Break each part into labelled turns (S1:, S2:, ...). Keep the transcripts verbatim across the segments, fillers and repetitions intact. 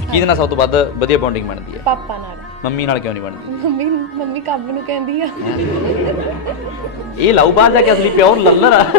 S1: ਕਿਹਦੇ ਨਾਲ ਸਭ ਤੋਂ ਵੱਧ ਵਧੀਆ ਬੌਂਡਿੰਗ ਬਣਦੀ ਹੈ?
S2: ਪਾਪਾ ਨਾਲ।
S1: ਮੰਮੀ ਨਾਲ ਕਿਉਂ ਨਹੀਂ ਬਣਦੀ?
S2: ਮੰਮੀ ਮੰਮੀ ਕੰਮ ਨੂੰ ਕਹਿੰਦੀ ਆ।
S1: ਇਹ ਲਾਊ ਬਾਹਰ ਜਾ ਕੇ ਅਸਲੀ ਪਿਓਰ ਲੱਲਰ ਆ।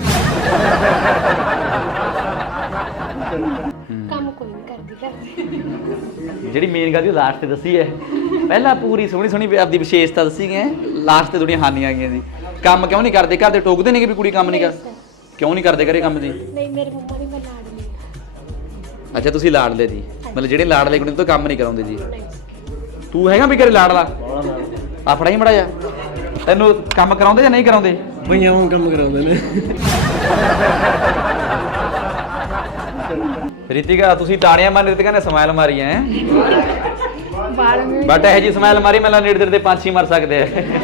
S2: ਕੰਮ ਕੋਈ ਨਹੀਂ ਕਰਦੀ ਕਰਦੀ।
S1: ਜਿਹੜੀ ਮੇਨ ਗੱਲ ਉਹ ਲਾਸਟ ਤੇ ਦੱਸੀ ਹੈ। ਪਹਿਲਾਂ ਪੂਰੀ ਸੋਹਣੀ ਸੋਹਣੀ ਆਪਦੀ ਵਿਸ਼ੇਸ਼ਤਾ ਦੱਸੀ ਗਏ, ਲਾਸਟ ਤੇ ਥੋੜੀਆਂ ਹਾਨੀਆਂ ਆ ਗਈਆਂ ਜੀ। ਕੰਮ ਕਿਉਂ ਨਹੀਂ ਕਰਦੇ? ਘਰ ਦੇ ਟੋਕਦੇ ਨੇ ਕਿ ਵੀ ਕੁੜੀ ਕੰਮ ਨਹੀਂ ਕਰ, ਕਿਉਂ ਨਹੀਂ ਕਰਦੇ ਘਰੇ ਕੰਮ ਜੀ?
S2: ਨਹੀਂ ਮੇਰੇ ਮੰਮਾ ਦੀ ਮੈਂ ਲਾਡਲੀ ਆ।
S1: ਅੱਛਾ ਤੁਸੀਂ ਲਾਡਲੇ ਜੀ, ਮਤਲਬ ਜਿਹੜੇ ਲਾਡਲੇ ਕੁੜੀ ਤੋਂ ਕੰਮ ਨਹੀਂ ਕਰਾਉਂਦੇ ਜੀ। ਤੂੰ ਹੈਗਾ ਵੀ ਘਰੇ ਲਾਡਲਾ? ਆ ਫੜਾ ਹੀ ਮੜਾ ਜਾ। ਤੈਨੂੰ ਕੰਮ ਕਰਾਉਂਦੇ ਜਾਂ ਨਹੀਂ ਕਰਾਉਂਦੇ?
S3: ਭਈਆਂ ਵਾਂਗ ਕੰਮ ਕਰਾਉਂਦੇ ਨੇ।
S1: ਰਿਤਿਕਾ ਤੁਸੀਂ ਤਾੜੀਆਂ ਮਾਰ, ਰਿਤਿਕਾ ਨੇ ਸਮਾਈਲ ਮਾਰੀ ਹੈ। ਬਟ ਇਹ ਜੀ ਸਮਾਈਲ ਮਾਰੀ ਮੈਨੂੰ ਨੇੜੇ ਨੇੜੇ ਪੰਛੀ ਮਰ ਸਕਦੇ ਆ।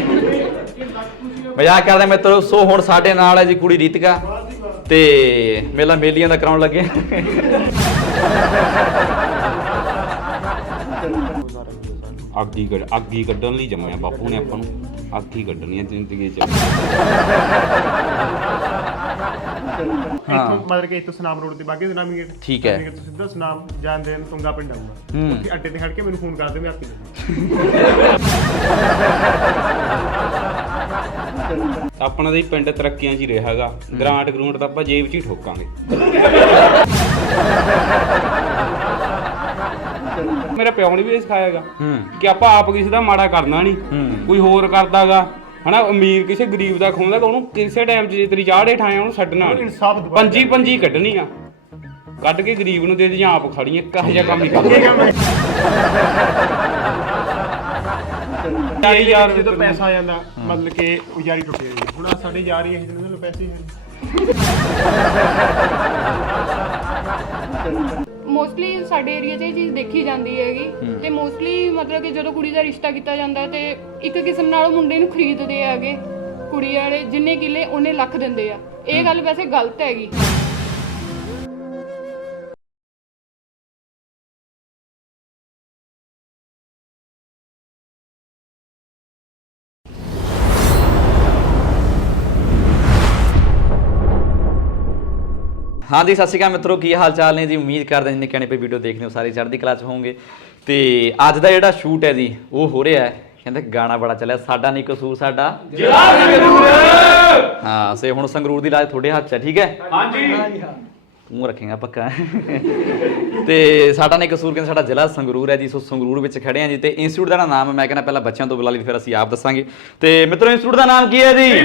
S1: ਮਜ਼ਾਕ ਕਰਦੇ ਮਿੱਤਰੋ। ਸੋ ਹੁਣ ਸਾਡੇ ਨਾਲ ਹੈ ਜੀ ਕੁੜੀ ਰਿਤਿਕਾ ਤੇ ਮੇਲਾ ਮੇਲੀਆਂ ਦਾ ਕਰਾਉਣ ਲੱਗੇ।
S4: ਅੱਗ ਹੀ ਕੱਢ ਅੱਗ ਹੀ ਕੱਢਣ ਲਈ ਜੰਮਿਆ ਬਾਪੂ ਨੇ ਆਪਾਂ ਨੂੰ। ਅੱਗ ਹੀ ਕੱਢਣੀ ਹੈ ਜ਼ਿੰਦਗੀ 'ਚ।
S3: ਇੱਥੋਂ ਮਤਲਬ ਕਿ ਇੱਥੋਂ ਸੁਨਾਮ ਰੋਡ ਤੇ ਬਾਗੇ ਸੁਨਾਮੀ ਗੇਟ।
S1: ਠੀਕ ਹੈ।
S3: ਤੋਂ ਸਿੱਧਾ ਸੁਨਾਮ ਜਾਂਦੇ ਨੂੰ ਤੁੰਗਾ ਪਿੰਡ ਆਊਗਾ।
S1: ਹੂੰ।
S3: ਉੱਥੇ ਅੱਡੇ ਤੇ ਖੜ ਕੇ ਮੈਨੂੰ ਫੋਨ ਕਰਦੇ ਮੈਂ ਆਪੇ
S4: ਆਪਣਾ ਤਾਂ ਹੀ ਪਿੰਡ ਤਰੱਕੀਆਂ 'ਚ ਹੀ ਰਿਹਾਗਾ। ਗਰਾਂਟ ਗਰੂੰਟ ਤਾਂ ਆਪਾਂ ਜੇਬ 'ਚ ਹੀ ਠੋਕਾਂਗੇ। ਮੇਰਾ ਪਿਓ ਨੇ ਵੀ ਇਹ ਸਿਖਾਇਆਗਾ ਕਿ ਆਪਾਂ ਆਪ ਕਿਸੇ ਦਾ ਮਾੜਾ ਕਰਨਾ ਨਹੀਂ, ਕੋਈ ਹੋਰ ਕਰਦਾਗਾ ਹਨਾ। ਅਮੀਰ ਕਿਸੇ ਗਰੀਬ ਦਾ ਖੋਂਦਾ ਉਹਨੂੰ ਕਿਸੇ ਟਾਈਮ 'ਚ ਜੇ ਤੇਰੀ ਚਾਹ ਦੇ ਠਾਇਆ ਉਹਨੂੰ ਛੱਡਣਾ ਨਹੀਂ। ਪੰਜੀ ਪੰਜੀ ਕੱਢਣੀ ਆ, ਕੱਢ ਕੇ ਗਰੀਬ ਨੂੰ ਦੇ ਦੇ ਜਾਂ ਆਪ ਖੜੀਆਂ। ਇਹੋ ਜਿਹਾ ਕੰਮ ਹੀ ਕਰਦਾ
S3: ਯਾਰ। ਜਦੋਂ ਪੈਸਾ ਆ ਜਾਂਦਾ ਮਤਲਬ ਕਿ ਉਹ ਯਾਰੀ ਟੁੱਟ ਜਾਂਦੀ। ਹੁਣ ਸਾਡੇ ਯਾਰ ਹੀ ਇਹ ਜਿਹਨਾਂ ਨੂੰ ਪੈਸੇ ਹੈ।
S5: ਮੋਸਟਲੀ ਸਾਡੇ ਏਰੀਆ 'ਚ ਇਹ ਚੀਜ਼ ਦੇਖੀ ਜਾਂਦੀ ਹੈਗੀ ਤੇ ਮੋਸਟਲੀ ਮਤਲਬ ਕਿ ਜਦੋਂ ਕੁੜੀ ਦਾ ਰਿਸ਼ਤਾ ਕੀਤਾ ਜਾਂਦਾ ਤੇ ਇੱਕ ਕਿਸਮ ਨਾਲ ਉਹ ਮੁੰਡੇ ਨੂੰ ਖਰੀਦਦੇ ਹੈਗੇ। ਕੁੜੀ ਵਾਲੇ ਜਿੰਨੇ ਕਿੱਲੇ ਉਹਨੇ ਲੱਖ ਦਿੰਦੇ ਆ। ਇਹ ਗੱਲ ਵੈਸੇ ਗਲਤ ਹੈਗੀ।
S1: हाँ जी सत श्री अकाल मित्रों, की हाल चाल ने जी। उम्मीद करते हैं जिन्हें पे वीडियो देखने हो सारी चढ़ती कला च होंगे। तो अज का जोड़ा शूट है जी वो हो रहा है, कहते गाना बड़ा चलिया साडा नहीं कसूर साडा। हाँ से हुण संगरूर की लाज थोड़े हाथ च, ठीक है? हाँ जी। तू रखेगा पक्का। तो साडा नहीं कसूर कहते साडा जिला संगरूर है जी। सो संगरूर में खड़े हैं जी। तो इंस्टीट्यूट का नाम है, मैं कहना पहला बच्चों तो बुला ली फिर असीं आप दसांगे। तो मित्रों इंस्टीट्यूट का नाम की है जी?